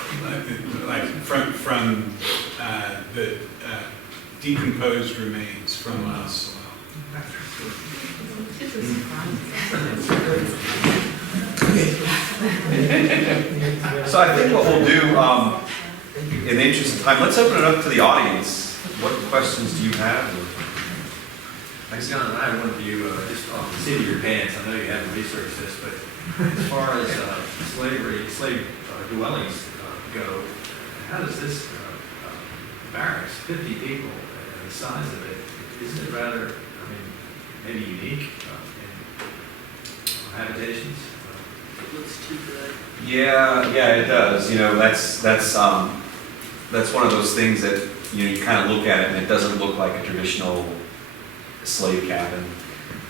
like from the decomposed remains from soil. So I think what we'll do, in the interest of time, let's open it up to the audience. What questions do you have? John and I wanted you just off the seat of your pants. I know you haven't researched this, but as far as slave dwellings go, how does this barracks, 50 people, the size of it, isn't it rather, maybe unique in habitations? It looks too good. Yeah, it does. That's one of those things that you kind of look at it and it doesn't look like a traditional slave cabin.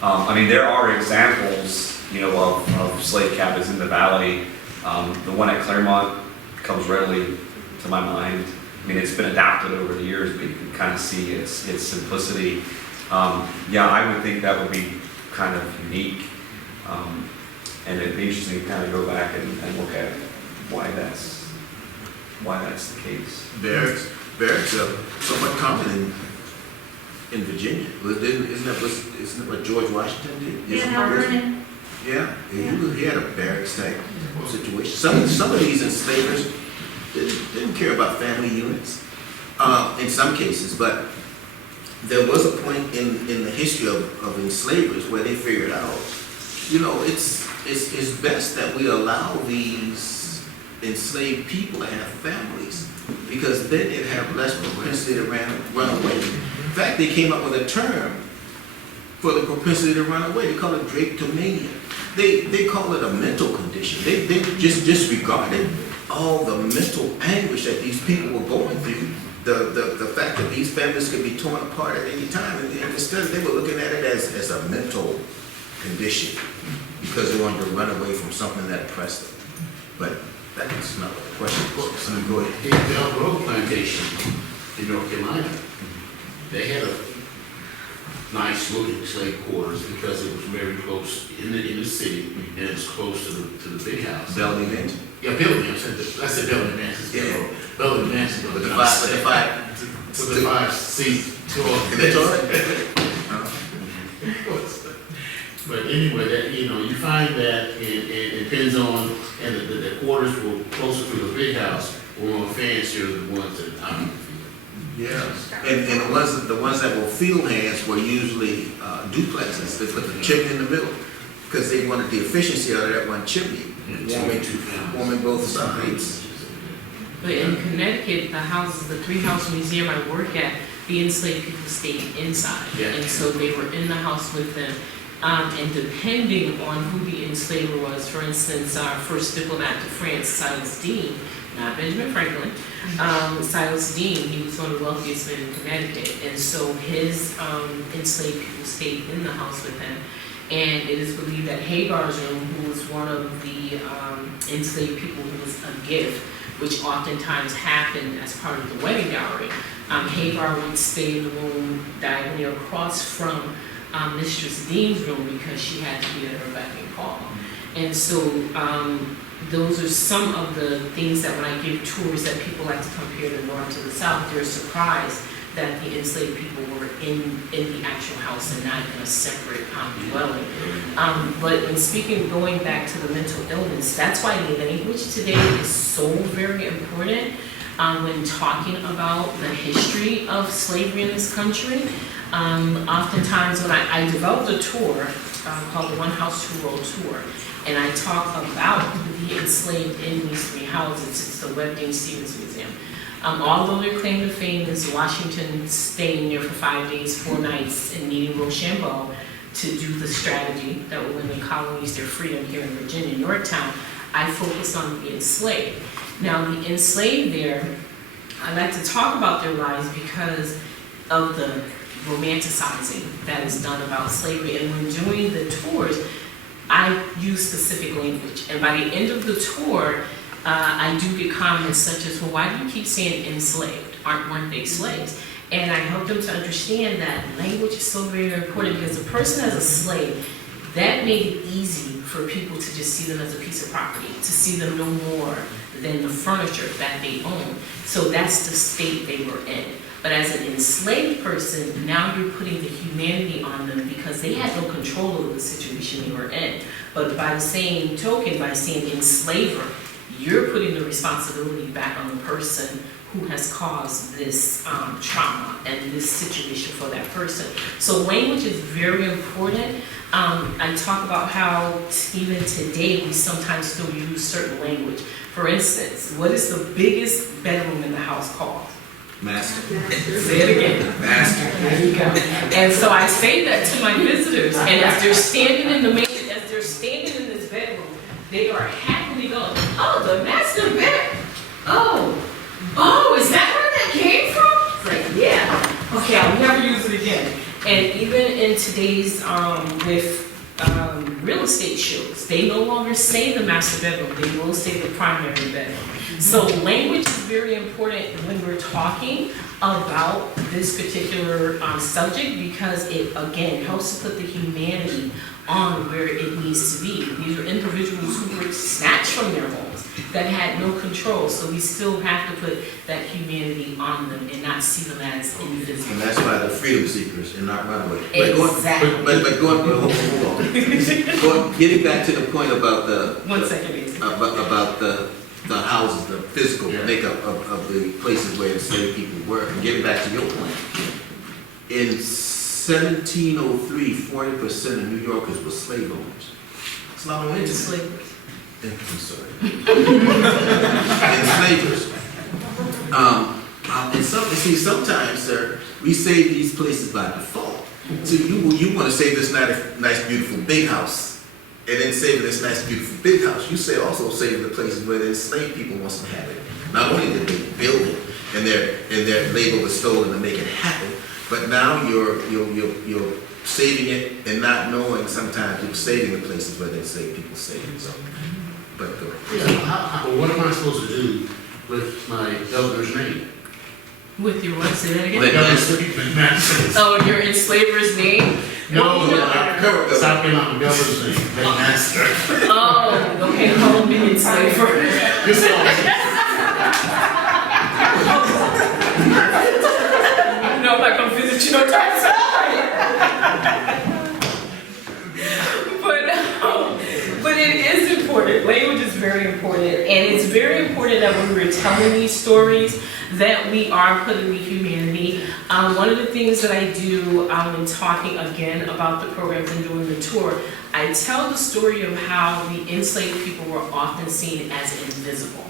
I mean, there are examples, of slave cabins in the valley. The one at Claremont comes readily to my mind. I mean, it's been adapted over the years, but you can kind of see its simplicity. I would think that would be kind of unique. And it'd be interesting to kind of go back and look at why that's the case. Barracks are somewhat common in Virginia. Isn't that what George Washington did? Yeah, Mount Vernon. Yeah, he had a barracks type situation. Some of these enslavers didn't care about family units in some cases, but there was a point in the history of enslavers where they figured out, it's best that we allow these enslaved people to have families, because then they'd have less propensity to run away. In fact, they came up with a term for the propensity to run away. They call it drapetomania. They call it a mental condition. They just disregarded all the mental anguish that these people were going through. The fact that these families could be torn apart at any time, and instead they were looking at it as a mental condition because they wanted to run away from something that oppressed them. But that's not what the question was. So go ahead. In Belle Grove Plantation in North Carolina, they had a nice looking slave quarters because it was very close in the city, and it was close to the big house. Bellamy Mansion. Yeah, Bellamy. I said Bellamy Mansion. Yeah. Bellamy Mansion. With the five seats the toilet. But anyway, that you find that it depends on, and the quarters were closer to the big house, were more fancier than the ones that Yeah, and the ones that were field hands were usually duplexes. They put the chimney in the middle because they wanted the efficiency out of that one chimney, warming both sides. But in Connecticut, the three-house museum I work at, the enslaved people stayed inside. Yeah. And so they were in the house with them. And depending on who the enslaver was, for instance, our first diplomat to France, Silas Deane, not Benjamin Franklin, Silas Deane, he was one of the wealthiest men in Connecticut. And so his enslaved people stayed in the house with him. And it is believed that Hagar's room, who was one of the enslaved people who was a gift, which oftentimes happened as part of the wedding dowry, Hagar would stay in the room diagonally across from Mistress Dean's room because she had to be at her beck and call. And so those are some of the things that when I give tours that people like to compare the north to the south, they're surprised that the enslaved people were in the actual house and not in a separate dwelling. But in speaking, going back to the mental illness, that's why the language today is so very important when talking about the history of slavery in this country. Oftentimes when I developed a tour called the One House Two Roll Tour, and I talk about the enslaved in these three houses. It's the Webding Stevens Museum. Although their claim to fame is Washington staying there for 5 days, 4 nights, and meeting Rochambeau to do the strategy that will win the colonies their freedom here in Virginia, Yorktown, I focus on the enslaved. Now, the enslaved there, I like to talk about their lives because of the romanticizing that is done about slavery. And when doing the tours, I use specific language. And by the end of the tour, I do get comments such as, well, why do you keep saying enslaved? Weren't they slaves? And I help them to understand that language is so very, very important because a person as a slave, that made it easy for people to just see them as a piece of property, to see them no more than the furniture that they own. So that's the state they were in. But as an enslaved person, now you're putting the humanity on them because they had no control over the situation they were in. But by the same token, by saying enslaver, you're putting the responsibility back on the person who has caused this trauma and this situation for that person. So language is very important. I talk about how even today we sometimes still use certain language. For instance, what is the biggest bedroom in the house called? Master. Say it again. Master. There you go. And so I say that to my visitors, and as they're standing in this bedroom, they are happily going, oh, the master bed. Oh, is that where that came from? It's like, And even in today's, with real estate shows, they no longer say the master bedroom, they will say the primary bedroom. So language is very important when we're talking about this particular subject, because it, again, helps to put the humanity on where it needs to be. These are individuals who were snatched from their homes, that had no control, so we still have to put that humanity on them and not see them as invisible. And that's why they're freedom seekers and not runaway. Exactly. But going, hold on. Getting back to the point about the. 1 second, please. About the houses, the physical makeup of the places where enslaved people were. And getting back to your point, in 1703, 40% of New Yorkers were slave owners. It's not only Enslavers. I'm sorry. Enslavers. And see, sometimes, sir, we save these places by default. So you want to save this nice, beautiful big house, and then saving this nice, beautiful big house, you say also saving the places where the enslaved people want to have it. Not only did they build it, and their labor was stolen to make it happen, but now you're saving it and not knowing sometimes you're saving the places where the enslaved people stayed. So, but go ahead. Yeah, well, what am I supposed to do with my governor's name? With your what? Say that again? Oh, Oh, your enslaver's name? no, stop being on the governor's name, master. Oh, okay, call me enslaver. No, I'm not gonna visit you no time soon. But it is important. Language is very important, and it's very important that when we're telling these stories, that we are putting the humanity. One of the things that I do in talking again about the programs and doing the tour, I tell the story of how the enslaved people were often seen as invisible.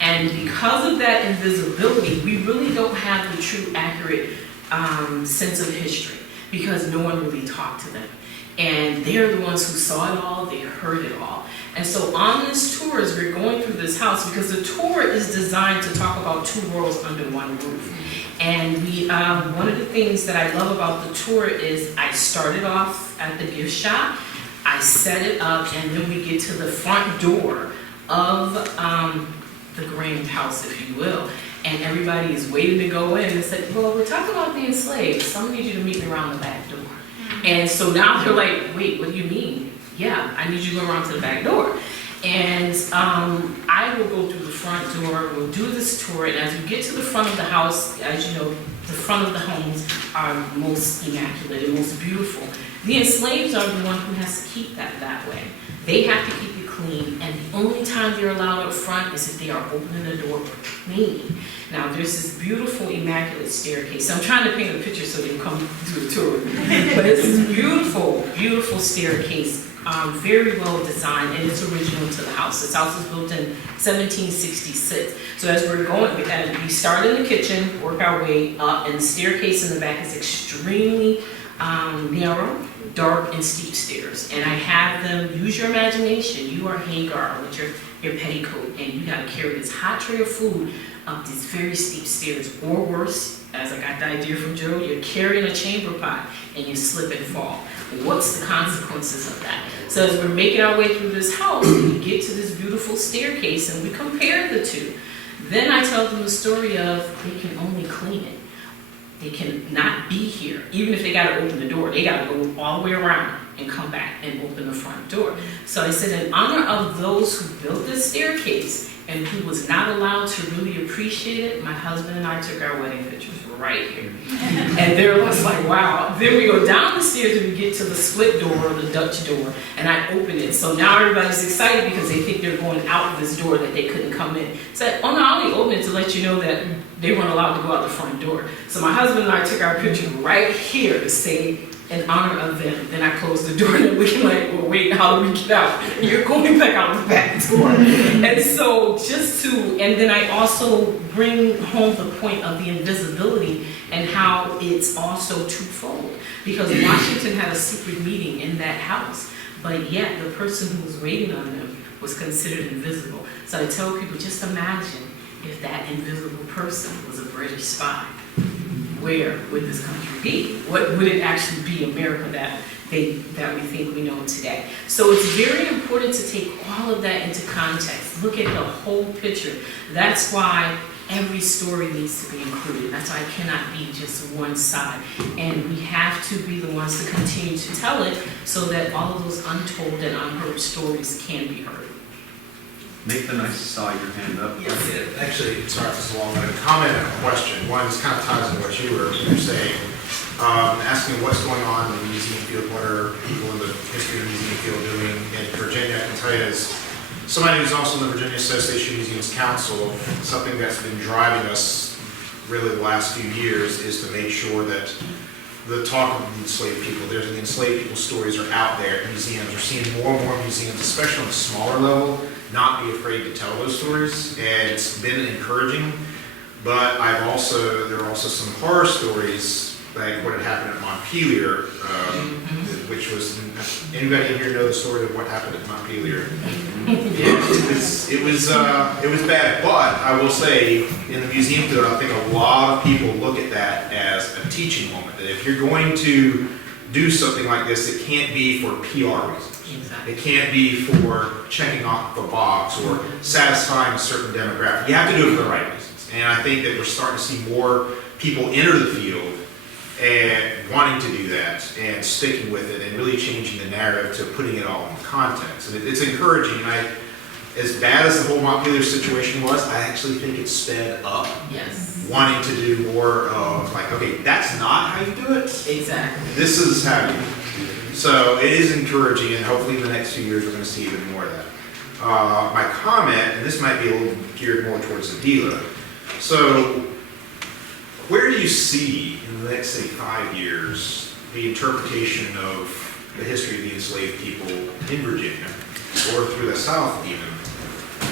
And because of that invisibility, we really don't have the true accurate sense of history, because no one really talked to them. And they're the ones who saw it all, they heard it all. And so on this tour, as we're going through this house, because the tour is designed to talk about two worlds under one roof. And we, one of the things that I love about the tour is I started off at the gift shop, I set it up, and then we get to the front door of the grand house, if you will. And everybody is waiting to go in. It's like, well, we're talking about being enslaved. Some need you to meet me around the back door. And so now they're like, wait, what do you mean? Yeah, I need you to go around to the back door. And I will go through the front door, we'll do this tour, and as we get to the front of the house, as you know, the front of the homes are most immaculate and most beautiful. The enslaved are the one who has to keep that way. They have to keep it clean, and the only time they're allowed up front is if they are opening the door or cleaning. Now, there's this beautiful, immaculate staircase. I'm trying to paint a picture so they can come do a tour. But it's this beautiful, beautiful staircase, very well designed, and it's original to the house. This house was built in 1766. So as we're going, we start in the kitchen, work our way up, and the staircase in the back is extremely narrow, dark, and steep stairs. And I have them use your imagination. You are Hagar with your petticoat, and you gotta carry this hot tray of food up these very steep stairs, or worse, as I got the idea from Joe, you're carrying a chamber pot and you slip and fall. What's the consequences of that? So as we're making our way through this house, we get to this beautiful staircase and we compare the two. Then I tell them the story of they can only clean it. They can not be here. Even if they gotta open the door, they gotta go all the way around and come back and open the front door. So I said, in honor of those who built this staircase and who was not allowed to really appreciate it, my husband and I took our wedding pictures right here. And they're just like, wow. Then we go down the stairs and we get to the split door, the Dutch door, and I open it. So now everybody's excited because they think they're going out this door that they couldn't come in. So oh no, I only opened it to let you know that they weren't allowed to go out the front door. So my husband and I took our picture right here to say, in honor of them. Then I closed the door and they're looking like, well, wait, how do we get out? You're going back out the back door. And so and then I also bring home the point of the invisibility and how it's also twofold. Because Washington had a secret meeting in that house, but yet the person who was waiting on them was considered invisible. So I tell people, just imagine if that invisible person was a British spy. where would this country be? What would it actually be, America, that we think we know today? So it's very important to take all of that into context, look at the whole picture. That's why every story needs to be included. That's why it cannot be just one side. And we have to be the ones to continue to tell it so that all of those untold and unheard stories can be heard. Nathan, I saw your hand up. Actually, sorry if it's a long one. A comment and a question. One is kind of ties into what you were saying. Asking what's going on in the museum field, what are people in the history of the museum field doing in Virginia. I can tell you as somebody who's also in the Virginia Association of Museums Council, something that's been driving us really the last few years is to make sure that the talk of the enslaved people, the enslaved people stories are out there in museums. We're seeing more and more museums, especially on a smaller level, not be afraid to tell those stories, and it's been encouraging. But there are also some horror stories, like what had happened at Montpelier, which was, anybody in here know the story of what happened at Montpelier? It was bad, but I will say, in the museum field, I think a lot of people look at that as a teaching moment, that if you're going to do something like this, it can't be for PR reasons. Exactly. It can't be for checking off the box or satisfying a certain demographic. You have to do it for the right reasons. And I think that we're starting to see more people enter the field and wanting to do that and sticking with it and really changing the narrative to putting it all in context. And it's encouraging. And as bad as the whole Montpelier situation was, I actually think it sped up. Yes. Wanting to do more of like, okay, that's not how you do it. Exactly. This is how you do it. So it is encouraging, and hopefully in the next few years we're going to see even more of that. My comment, and this might be a little geared more towards Adeela. So where do you see in the next, say, 5 years, the interpretation of the history of the enslaved people in Virginia, or through the South even?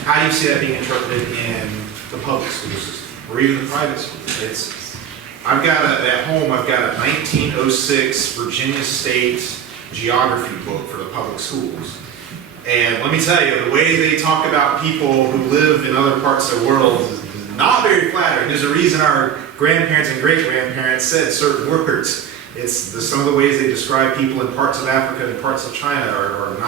How do you see that being interpreted in the public school system, or even the private school? At home, I've got a 1906 Virginia State geography book for the public schools. And let me tell you, the way they talk about people who live in other parts of the world is not very flattering. There's a reason our grandparents and great-grandparents said certain words. Some of the ways they describe people in parts of Africa and parts of China are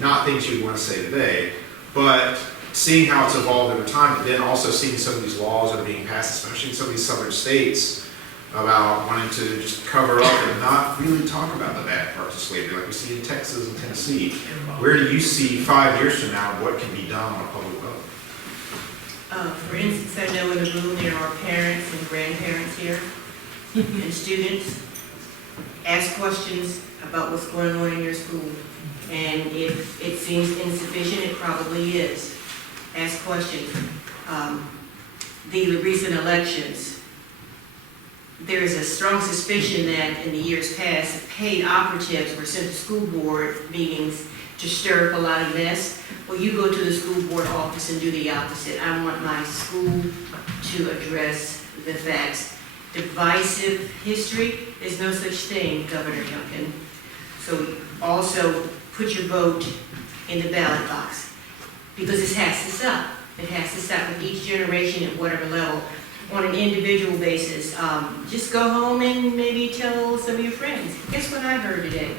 not things you'd want to say today. But seeing how it's evolved over time, but then also seeing some of these laws that are being passed, especially in some of these southern states, about wanting to just cover up and not really talk about the bad parts of slavery like we see in Texas and Tennessee. Where do you see 5 years from now what can be done on a public level? For instance, I know in the room there are parents and grandparents here and students. Ask questions about what's going on in your school. And if it seems insufficient, it probably is. Ask questions. The recent elections, there is a strong suspicion that in the years past, paid operatives were sent to school board meetings to stir up a lot of mess. Well, you go to the school board office and do the opposite. I want my school to address the facts. Divisive history, there's no such thing, Governor Duncan. So also put your vote in the ballot box, because this has to stop. It has to stop with each generation at whatever level. On an individual basis, just go home and maybe tell some of your friends. Guess what I heard today?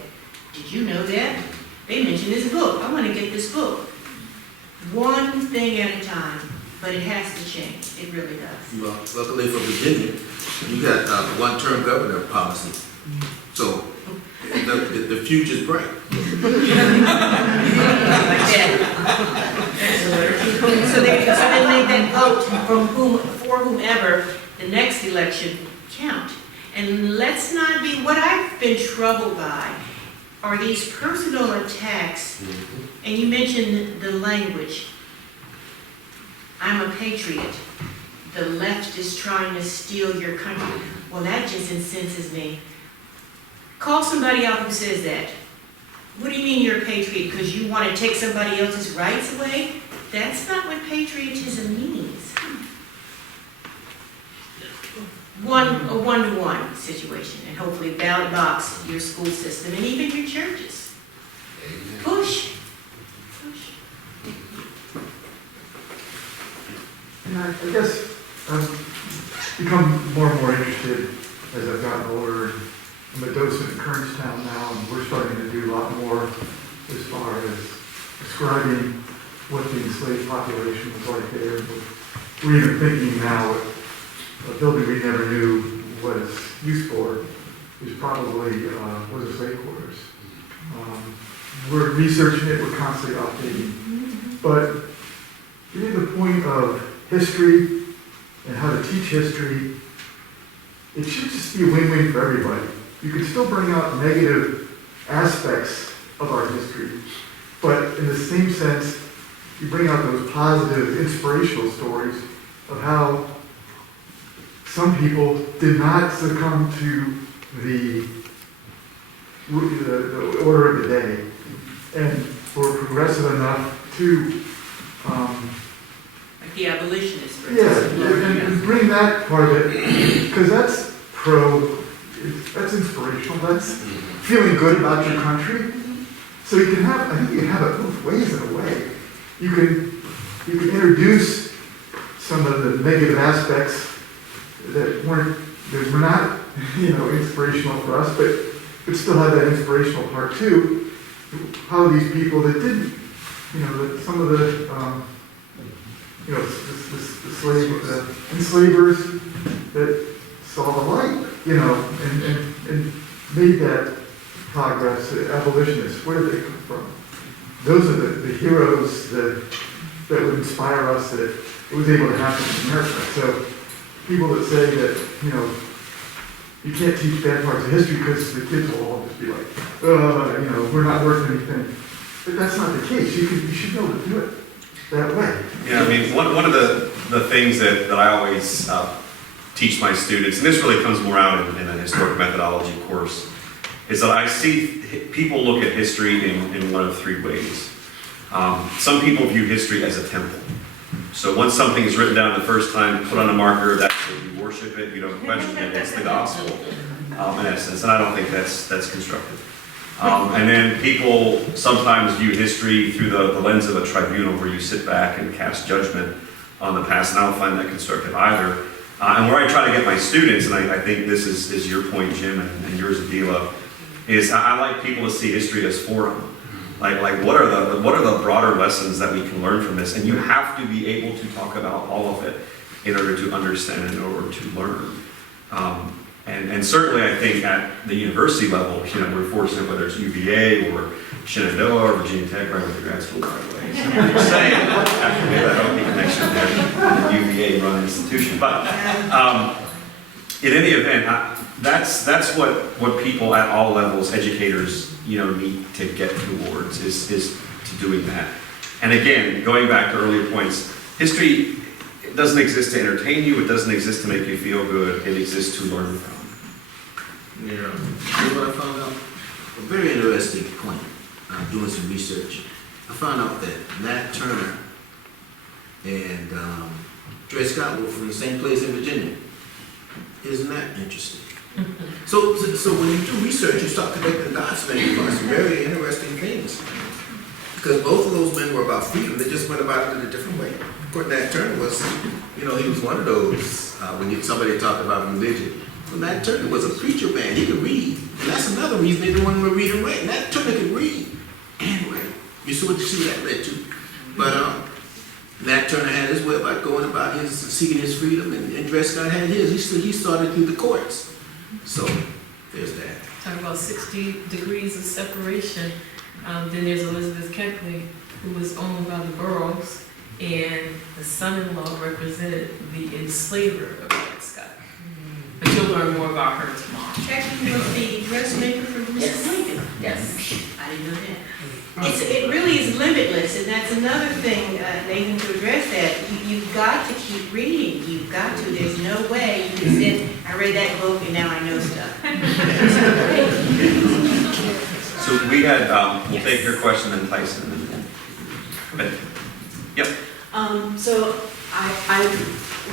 Did you know that? They mentioned this book. I want to get this book. One thing at a time, but it has to change. It really does. Well, luckily for Virginia, you got one-term governor policy. So the future's bright. Like that. So they make that vote for whomever the next election count. And let's not be, what I've been troubled by are these personal attacks. And you mentioned the language. I'm a patriot. The left is trying to steal your country. Well, that just incenses me. Call somebody out who says that. What do you mean you're a patriot? Because you want to take somebody else's rights away? That's not what patriotism means. A one-to-one situation, and hopefully ballot box your school system and even your churches. Push. And I guess I've become more and more interested as I've gotten older. I'm a docent in Kernstown now, and we're starting to do a lot more as far as describing what the enslaved population was like there. We're even thinking now a building we never knew was used for is probably was a slave quarters. We're researching it, we're constantly updating. But getting to the point of history and how to teach history, it should just be a win-win for everybody. You can still bring out negative aspects of our history, but in the same sense, you bring out those positive, inspirational stories of how some people did not succumb to the order of the day and were progressive enough to Like the abolitionists, for yeah, instance. and bring that part of it, because that's that's inspirational, that's feeling good about your country. So you can have, I think you can have it both ways in a way. You can introduce some of the negative aspects that were not, inspirational for us, but still have that inspirational part too. How these people that didn't, that some of the, the enslavers that saw the light, and made that progress. Abolitionists, where did they come from? Those are the heroes that would inspire us that it was able to happen in America. So people that say that, you can't teach bad parts of history because the kids will all just be like, we're not worth anything. But that's not the case. You should be able to do it that way. Yeah, I mean, one of the things that I always teach my students, and this really comes more out in a historic methodology course, is that I see people look at history in one of three ways. Some people view history as a temple. So once something is written down the first time, put on a marker, that's it, you worship it, you don't question it, it's the gospel, in essence, and I don't think that's constructive. And then people sometimes view history through the lens of a tribunal where you sit back and cast judgment on the past, and I don't find that constructive either. And where I try to get my students, and I think this is your point, Jim, and yours, Adeela, is I like people to see history as forum. Like what are the broader lessons that we can learn from this? And you have to be able to talk about all of it in order to understand and in order to learn. And certainly I think at the university level, we're fortunate, whether it's UVA or Shenandoah or Virginia Tech, right with the grad school, by the way. So I'm just saying, after we have that healthy connection there, the UVA run institution. But in any event, that's what people at all levels, educators, need to get towards is to doing that. And again, going back to earlier points, history doesn't exist to entertain you. It doesn't exist to make you feel good. It exists to learn from. Yeah. You know what I found out? A very interesting point. I'm doing some research. I found out that Nat Turner and Dre Scott were from the same place in Virginia. Isn't that interesting? So when you do research, you start connecting dots, and you find some very interesting things. Because both of those men were about freedom, they just went about it in a different way. Of course, Nat Turner was, he was one of those, when somebody talked about religion. Well, Nat Turner was a preacher man, he could read. And that's another reason they didn't want him to read and write. Nat Turner could read and write. You see what that led to. But Nat Turner had his way about going about seeking his freedom, and Dre Scott had his. He started through the courts. So, there's that. Talk about 60 degrees of separation. Then there's Elizabeth Keckley, who was owned by the boroughs, and the son-in-law represented the enslaver of Dre Scott. But you'll learn more about her tomorrow. Keckley was the dressmaker for Mr. Lincoln. Yes. I didn't know that. It really is limitless, and that's another thing, Nathan, to address that. You've got to keep reading. You've got to. There's no way you can sit, I read that book and now I know stuff. So we had, we'll take your question and Tyson. But, yep. So I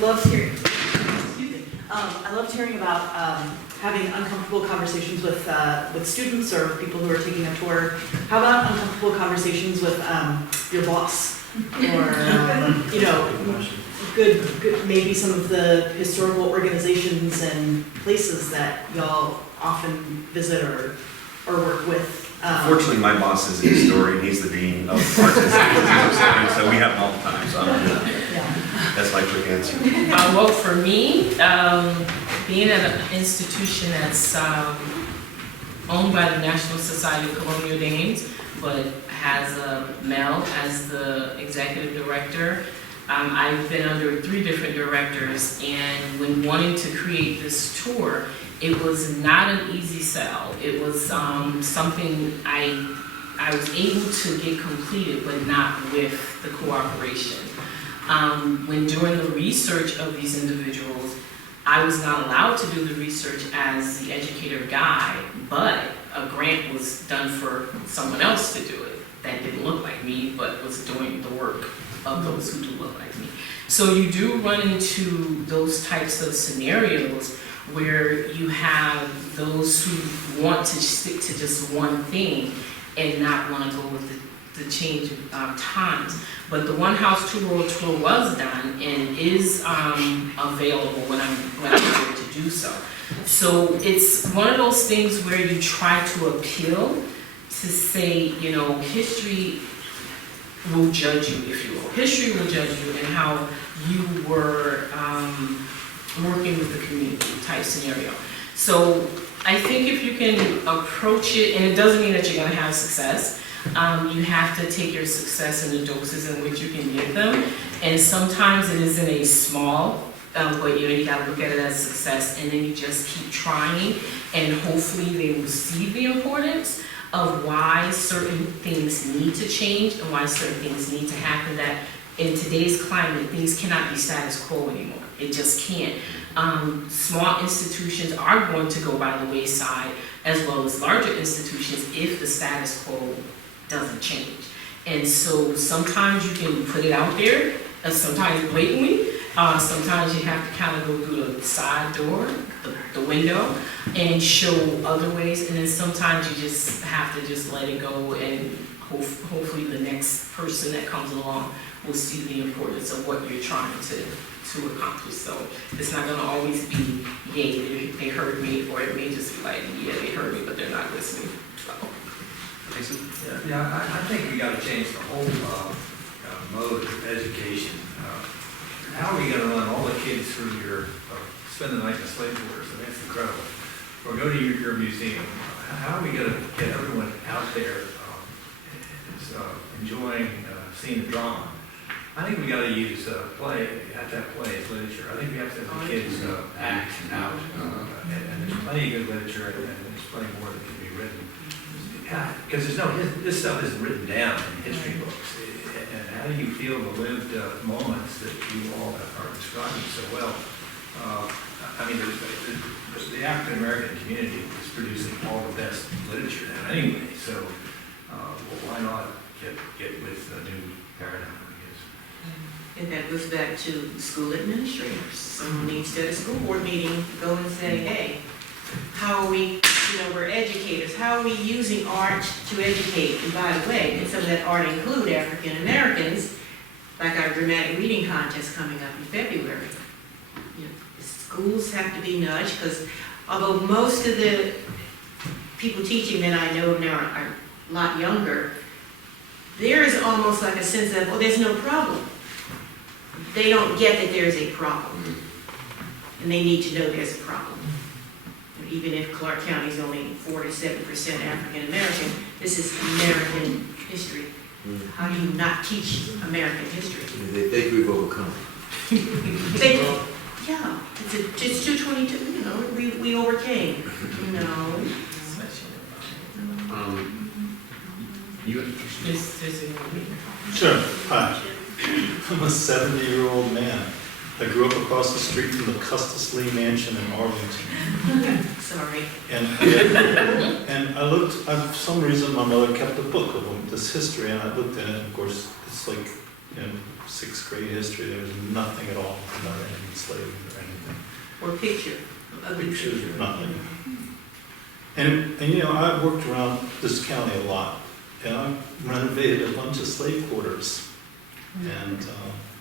loved hearing. Excuse me. I loved hearing about having uncomfortable conversations with students or people who are taking a tour. How about uncomfortable conversations with your boss? or, you know, good, maybe some of the historical organizations and places that y'all often visit or work with. Fortunately, my boss is a historian, he's the dean of arts and sciences, so we have him all the time, so that's my quick answer. Well, for me, being at an institution that's owned by the National Society of Colonial Dames, but has Mel as the executive director, I've been under 3 different directors, and when wanting to create this tour, it was not an easy sell. It was something I was able to get completed, but not with the cooperation. When doing the research of these individuals, I was not allowed to do the research as the educator guide, but a grant was done for someone else to do it that didn't look like me, but was doing the work of those who do look like me. So you do run into those types of scenarios where you have those who want to stick to just one thing and not want to go with the change of times. But the One House Two World Tour was done and is available when I'm able to do so. So it's one of those things where you try to appeal to say, you know, history will judge you, if you will. History will judge you and how you were working with the community type scenario. So I think if you can approach it, and it doesn't mean that you're going to have success, you have to take your success in the doses in which you can give them. And sometimes it is in a small, but you got to look at it as success, and then you just keep trying, and hopefully they will see the importance of why certain things need to change and why certain things need to happen, that in today's climate, things cannot be status quo anymore. It just can't. Small institutions are going to go by the wayside, as well as larger institutions, if the status quo doesn't change. And so sometimes you can put it out there, sometimes blatantly, sometimes you have to kind of go through the side door, the window, and show other ways, and then sometimes you just have to just let it go, and hopefully the next person that comes along will see the importance of what you're trying to accomplish. So it's not going to always be, yay, they heard me, or it may just be like, yeah, they heard me, but they're not listening. So. Yeah, I think we got to change the whole mode of education. How are we going to run all the kids through your, spend the night in the slave quarters? I mean, it's incredible. Or go to your museum. How are we going to get everyone out there enjoying seeing the drama? I think we got to use play. You have to have play as literature. I think we have to have the kids act out. And there's plenty of good literature, and there's plenty more that can be written. Because this stuff isn't written down in history books. And how do you feel the lived moments that you all are describing so well? I mean, the African American community is producing all the best literature now anyway. So why not get with a new paradigm? And that goes back to school administrators. Someone needs to, at a school board meeting, go and say, hey, how are we, we're educators, how are we using art to educate? And by the way, and some of that art include African Americans, like our dramatic reading contest coming up in February. Schools have to be nudged, because although most of the people teaching that I know now are a lot younger, there is almost like a sense of, there's no problem. They don't get that there's a problem, and they need to know there's a problem. And even if Clarke County is only 4 to 7% African American, this is American history. How do you not teach American history? They think we've overcome. Yeah, it's 222. We overcame. Sure. Hi. I'm a 70-year-old man. I grew up across the street from the Custis Lee Mansion in Arlington. Sorry. And I looked, for some reason, my mother kept a book of this history, and I looked in it. Of course, it's like 6th grade history. There was nothing at all about any enslavement or anything. Or picture. Pictures, nothing. And I've worked around this county a lot, and I've renovated a bunch of slave quarters. And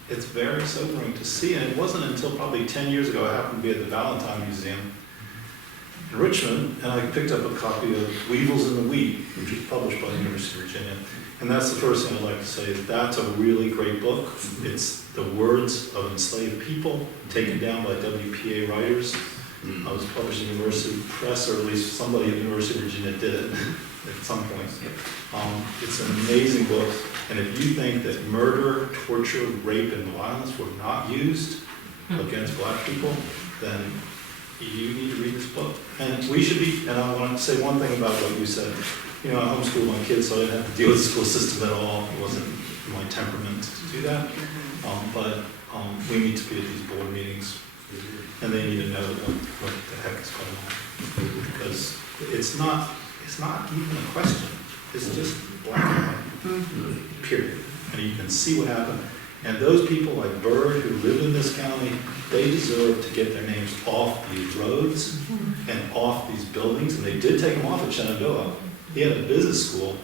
it's very sobering to see, and it wasn't until probably 10 years ago, I happened to be at the Valentine Museum in Richmond, and I picked up a copy of Weevils in the Wheat, which was published by the University of Virginia. And that's the first thing I'd like to say, is that's a really great book. It's the words of enslaved people taken down by WPA writers. It was published in University Press, or at least somebody at the University of Virginia did it at some point. It's an amazing book, and if you think that murder, torture, rape, and violence were not used against black people, then you need to read this book. And we should be, and I want to say one thing about what you said. You know, I homeschooled my kids, so I didn't have to deal with the school system at all. It wasn't my temperament to do that. But we need to be at these board meetings, and they need to know what the heck is going on. Because it's not even a question. It's just black and white, period. And you can see what happened. And those people like Bird who lived in this county, they deserve to get their names off these roads and off these buildings. And they did take them off at Shenandoah. He had a business school.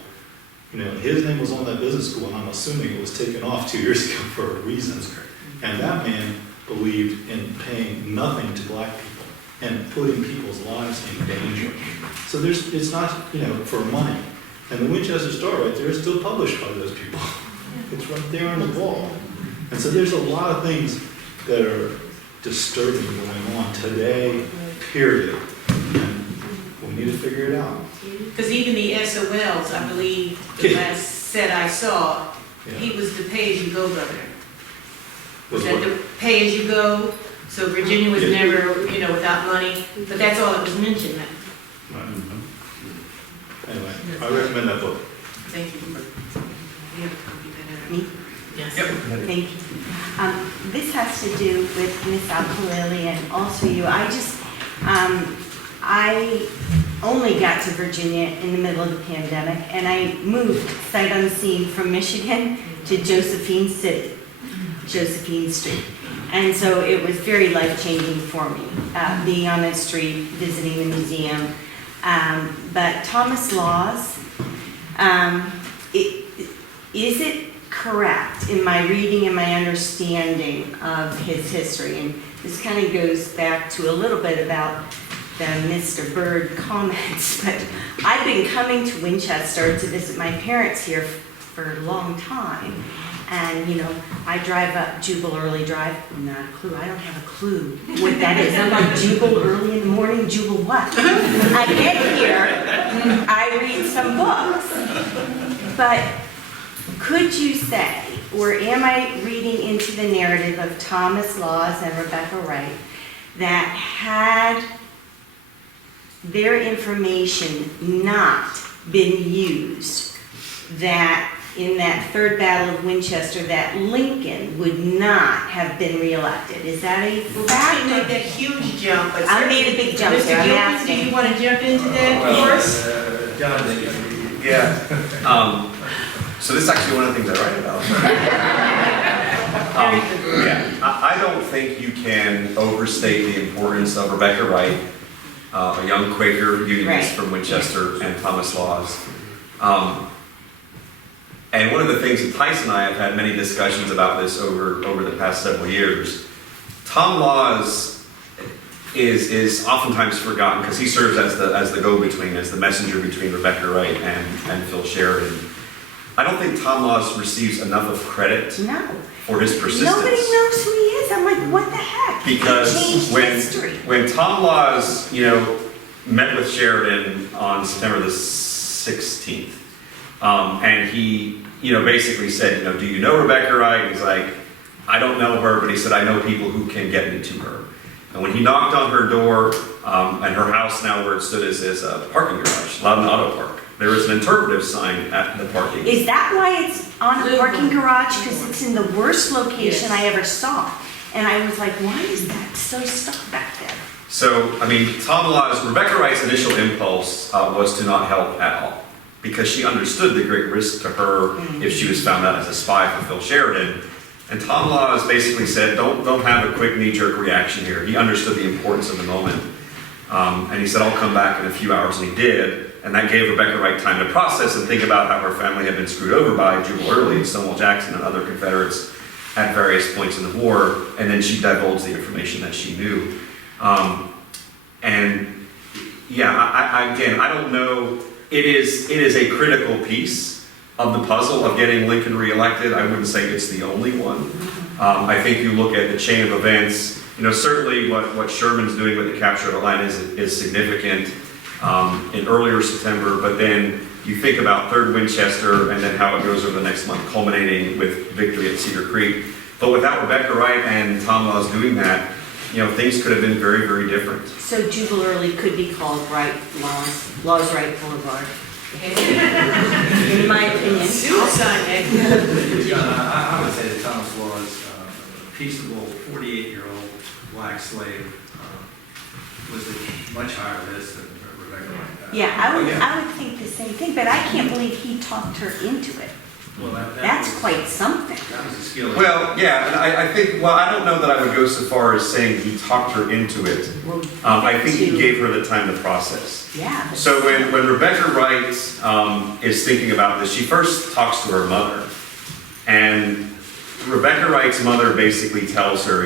You know, his name was on that business school, and I'm assuming it was taken off 2 years ago for a reason. And that man believed in paying nothing to black people and putting people's lives in danger. So it's not, you know, for money. And the Winchester Star right there is still published by those people. It's right there on the wall. And so there's a lot of things that are disturbing going on today, period. And we need to figure it out. Because even the SOLs, I believe, the last set I saw, he was the pay-as-you-go governor. Was that the pay-as-you-go? So Virginia was never, you know, without money, but that's all that was mentioned. Right. Anyway, I recommend that book. Thank you. Me? Yes. Thank you. This has to do with Ms. Al-Khalili and also you. I only got to Virginia in the middle of the pandemic, and I moved sight unseen from Michigan to Josephine City, Josephine Street. And so it was very life-changing for me, being on that street, visiting the museum. But Thomas Laws, is it correct in my reading and my understanding of his history? And this kind of goes back to a little bit about the Mr. Bird comments, but I've been coming to Winchester to visit my parents here for a long time. And, you know, I drive up Jubal Early Drive, not a clue, I don't have a clue what that is. I'm like, Jubal early in the morning, Jubal what? I get here, I read some books. But could you say, or am I reading into the narrative of Thomas Laws and Rebecca Wright, that had their information not been used, that in that third battle of Winchester, that Lincoln would not have been reelected? Is that a fact? You made that huge jump. But I made a big jump Mr. there. I'm Gilman, asking. do you want to jump into that first? Jonathan, Yeah. So this is actually one of the things I write about. I don't think you can overstate the importance of Rebecca Wright, a young Quaker unionist from Winchester, and Thomas Laws. And one of the things that Tyson and I have had many discussions about this over the past several years. Tom Laws is oftentimes forgotten because he serves as the go-between, as the messenger between Rebecca Wright and Phil Sheridan. I don't think Tom Laws receives enough of credit for his persistence. Nobody knows who he is. I'm like, what the heck? Because when Tom Laws, met with Sheridan on September the 16th, and he, basically said, do you know Rebecca Wright? He's like, I don't know her, but he said, I know people who can get me to her. And when he knocked on her door, and her house now where it stood is a parking garage, Loudon Auto Park. There is an interpretive sign at the parking. Is that why it's on a parking garage? Because it's in the worst location I ever saw. And I was like, why is that so stuck back there? So, Tom Laws, Rebecca Wright's initial impulse was to not help at all, because she understood the great risk to her if she was found out as a spy for Phil Sheridan. And Tom Laws basically said, don't have a quick knee-jerk reaction here. He understood the importance of the moment. And he said, I'll come back in a few hours, and he did. and that gave Rebecca Wright time to process and think about how her family had been screwed over by Jubal Early and Stonewall Jackson and other Confederates at various points in the war, and then she divulged the information that she knew. And yeah, again, I don't know, it is a critical piece of the puzzle of getting Lincoln reelected. I wouldn't say it's the only one. I think you look at the chain of events, certainly what Sherman's doing with the capture of Atlanta is significant in earlier September, but then you think about 3rd Winchester and then how it goes over the next month, culminating with victory at Cedar Creek. But without Rebecca Wright and Tom Laws doing that, things could have been very, very different. So Jubal Early could be called Wright Laws Wright Boulevard. In my opinion. John, I would say that Thomas Law's peaceable 48-year-old black slave was a much higher risk than Rebecca Wright. Yeah, I would think the same thing, but I can't believe he talked her into it. Well, That's quite something. That was a skill. Well, yeah, and I think, I don't know that I would go so far as saying he talked her into it. Well, I think he gave her the time to process. Yeah. but- So when Rebecca Wright is thinking about this, she first talks to her mother. And Rebecca Wright's mother basically tells her,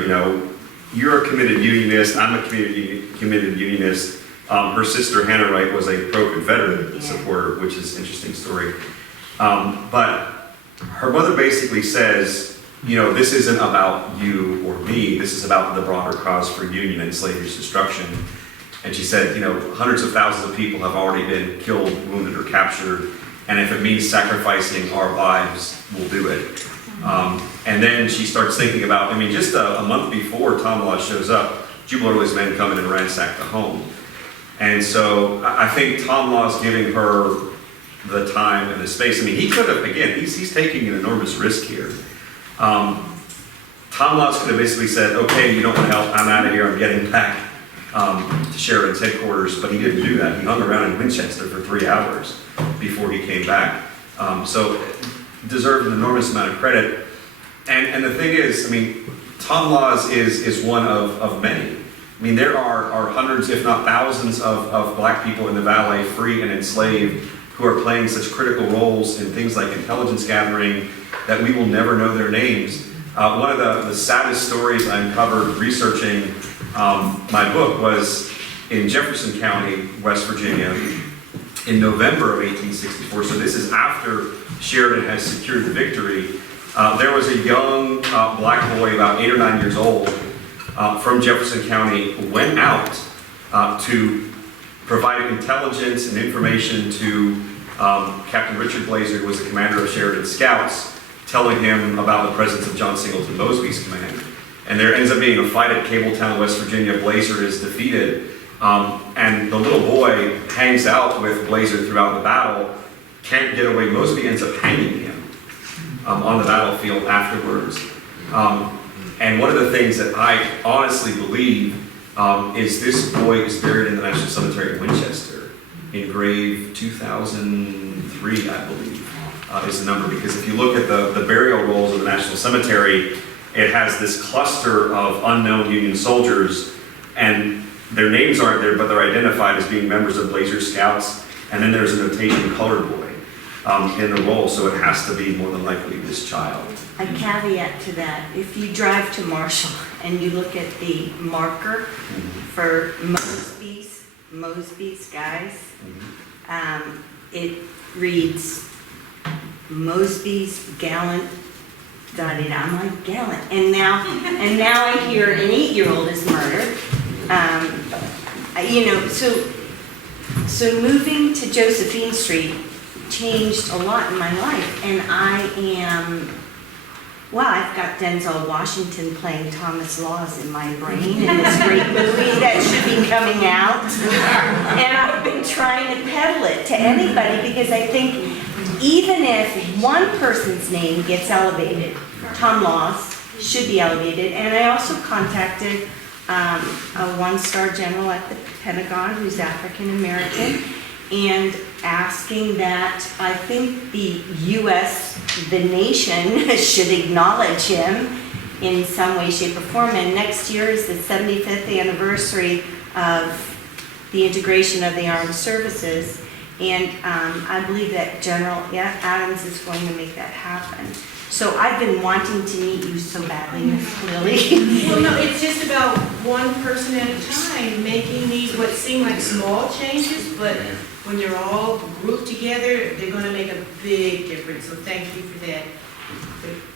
you're a committed unionist, I'm a committed unionist. Her sister Hannah Wright was a pro-Confederate supporter, which is an interesting story. But her mother basically says, this isn't about you or me, this is about the broader cause for union and slavery's destruction. And she said, hundreds of thousands of people have already been killed, wounded, or captured, and if it means sacrificing our lives, we'll do it. And then she starts thinking about, just a month before Tom Laws shows up, Jubal Early's men come in and ransack the home. And so I think Tom Laws giving her the time and the space. He could have, again, he's taking an enormous risk here. Tom Laws could have basically said, okay, you don't want help, I'm out of here, I'm getting back to Sheridan's headquarters, but he didn't do that. He hung around in Winchester for 3 hours before he came back. So deserved an enormous amount of credit. And the thing is, Tom Laws is one of many. There are hundreds, if not thousands, of black people in the valley, free and enslaved, who are playing such critical roles in things like intelligence gathering that we will never know their names. One of the saddest stories I uncovered researching my book was in Jefferson County, West Virginia, in November of 1864. So this is after Sheridan has secured the victory. There was a young black boy, about 8 or 9 years old, from Jefferson County, who went out to provide intelligence and information to Captain Richard Blazer, who was the commander of Sheridan's scouts, telling him about the presence of John Singleton Mosby's command. And there ends up being a fight at Cabletown, West Virginia. Blazer is defeated, and the little boy hangs out with Blazer throughout the battle, can't get away. Mosby ends up hanging him on the battlefield afterwards. And one of the things that I honestly believe is this boy is buried in the National Cemetery in Winchester, in grave 2003, I believe, is the number. Because if you look at the burial rolls of the National Cemetery, it has this cluster of unknown Union soldiers, and their names aren't there, but they're identified as being members of Blazer Scouts, and then there's a notation colored boy in the roll, so it has to be more than likely this child. A caveat to that, if you drive to Marshall and you look at the marker for Mosby's guys, it reads Mosby's gallant, I'm like, gallant. And now I hear an 8-year-old is murdered. So moving to Josephine Street changed a lot in my life, and I've got Denzel Washington playing Thomas Laws in my brain in this great movie that should be coming out. And I've been trying to peddle it to anybody because I think even if one person's name gets elevated, Tom Laws should be elevated. And I also contacted a one-star general at the Pentagon who's African American, and asking that I think the U.S., the nation, should acknowledge him in some way, shape, or form. And next year is the 75th anniversary of the integration of the armed services. And I believe that General Adams is going to make that happen. So I've been wanting to meet you so badly, Ms. Lily. Well, no, it's just about one person at a time, making these what seem like small changes, but when they're all grouped together, they're gonna make a big difference, so thank you for that.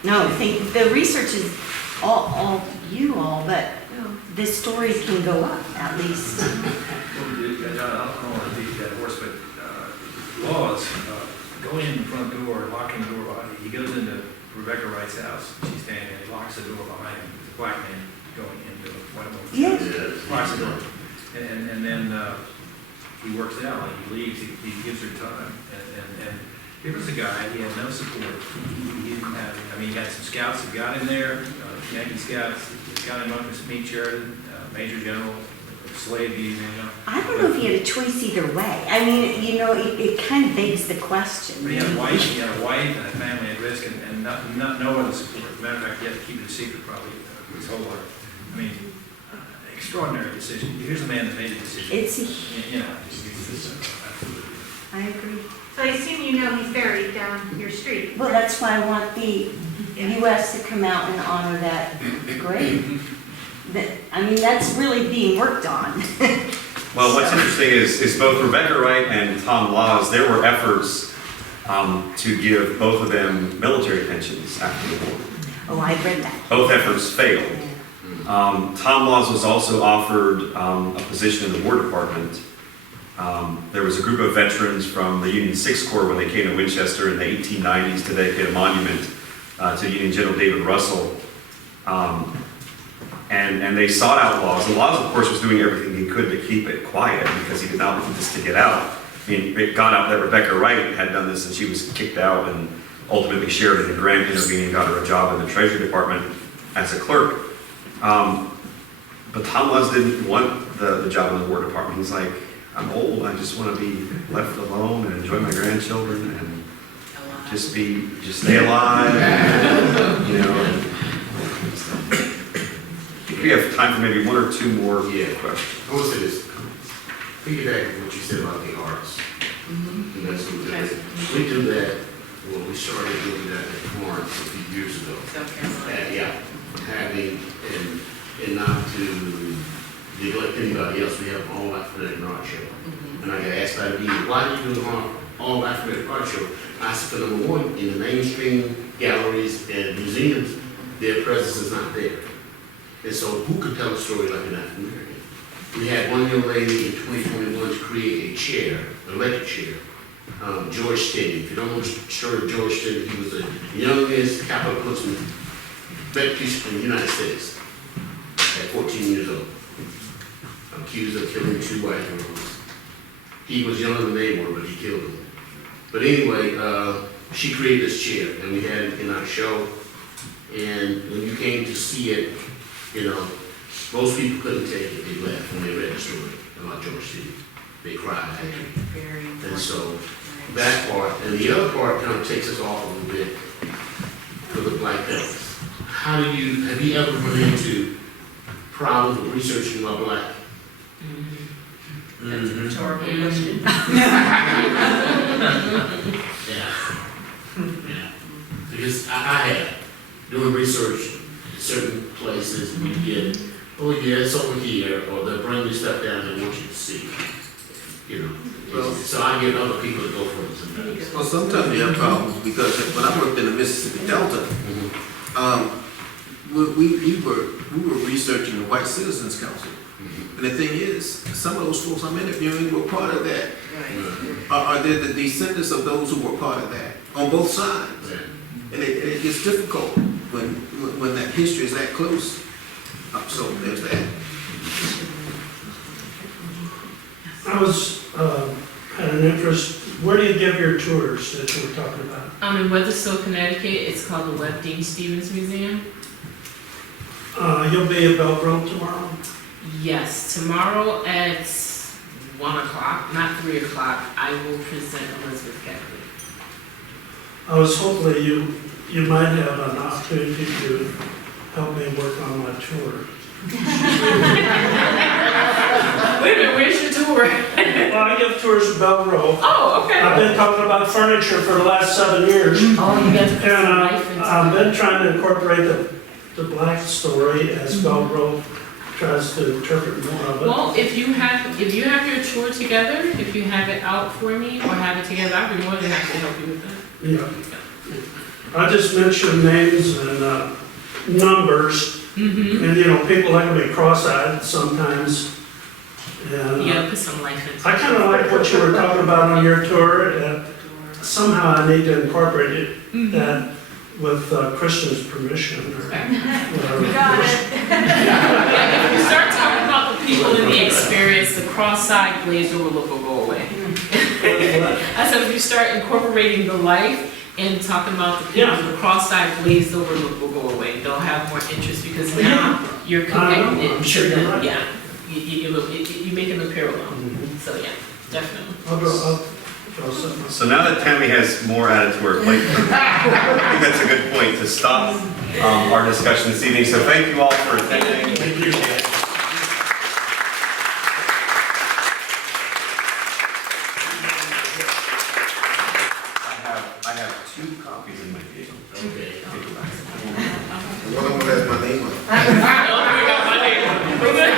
No, the research is all you all, but the story can go up at least. I don't want to beat that horse, but laws, go in the front door, locking the door behind you. He goes into Rebecca Wright's house, she's standing there, he locks the door behind him. It's a black man going into a white woman's Yes. house. Locks the door. And then he works it out, like he leaves, he gives her time. And here was a guy, he had no support. He didn't have, I mean, he had some scouts that got him there, Yankee scouts, got him up to meet Sheridan, Major General, slave using, I don't know if he had a choice either way. I mean, it kind of begs the question. But he had a wife and a family at risk and no other support. As a matter of fact, he had to keep it a secret probably his whole life. I mean, extraordinary decision. Here's a man that made a decision. It's Absolutely. I agree. So I assume you know he's buried down your street. Well, that's why I want the U.S. to come out and honor that grave. That's really being worked on. Well, what's interesting is both Rebecca Wright and Tom Laws, there were efforts to give both of them military pensions after the war. Oh, I read that. Both efforts failed. Tom Laws was also offered a position in the War Department. There was a group of veterans from the Union Sixth Corps when they came to Winchester in the 1890s to dedicate a monument to Union General David Russell. And they sought out Laws. And Laws, of course, was doing everything he could to keep it quiet because he did not want this to get out. I mean, it got out that Rebecca Wright had done this and she was kicked out, and ultimately Sheridan and Grant intervened and got her a job in the Treasury Department as a clerk. But Tom Laws didn't want the job in the War Department. He's like, I'm old, I just want to be left alone and enjoy my grandchildren and just stay alive. I think we have time for maybe one or two more questions. I want to say this. Piggyback on what you said about the arts. And that's what we do. We do that, we started doing that at Florence a few years ago. Having, and not to neglect anybody else, we have all African art show. And I got asked by the media, why do you do all African art show? I said, number one, in the mainstream galleries and museums, their presence is not there. And so who could tell a story like an African American? We had one young lady in 2021 to create a chair, an electric chair, George Stinney. If you don't know the story of George Stinney, he was the youngest capital punishment execution in the United States at 14 years old, accused of killing 2 white girls. He was younger than they were, but he killed them. But anyway, she created this chair, and we had it in our show. And when you came to see it, most people couldn't take it. They left when they read the story about George Stinney. They cried. And so that part, and the other part kind of takes us off a little bit for the Black Panthers. Have you ever run into problems with researching about Black? That's a rhetorical question. Yeah. Because I had, doing research in certain places, we get, oh yeah, it's over here, or they'll bring me stuff down they want you to see. Well, so I get other people to go for it sometimes. Well, sometimes you have problems because when I worked in the Mississippi Delta, we were researching the White Citizens Council. And the thing is, some of those folks I'm interviewing were part of that. Are they the descendants of those who were part of that on both sides? And it gets difficult when that history is that close. So there's that. I was had an interest. Where do you give your tours that you were talking about? I'm in Weathersfield, Connecticut. It's called the Webb Dean Stevens Museum. You'll be at Belle Grove tomorrow? Yes, tomorrow at 1 o'clock, not 3 o'clock, I will present Elizabeth Keckley. I was hopefully you might have an opportunity to help me work on my tour. Wait a minute, where's your tour? Well, I get bike tours of Belle Grove. Oh, okay. I've been talking about furniture for the last 7 years. Oh, you guys put And some life into I've it. been trying to incorporate the black story as Belle Grove tries to interpret more of it. Well, if you have your tour together, if you have it out for me or have it together, I'd be more than happy to help you with that. Yeah. I just mentioned names and numbers, Mm-hmm. and you know, people like to be cross-eyed sometimes. And You gotta put some life into it. I kind of like what you were talking about on your tour, and somehow I need to incorporate it, that with Kristen's permission or whatever. You got it. Yeah, if you start talking about the people in the experience, the cross-eyed glazed over look will go away. I said if you start incorporating the life and talking about the people, the cross-eyed glazed over look will go away. They'll have more interest because now you're connected I'm to sure you're them. right. Yeah, you make them a parallel. So yeah, definitely. I'll draw something. So now that Tammy has more added to her plate, I think that's a good point to stop our discussion this evening. So thank you all for attending. I have 2 copies in my vehicle. Okay. One of them has my name on it. Oh, we got my name. We're good.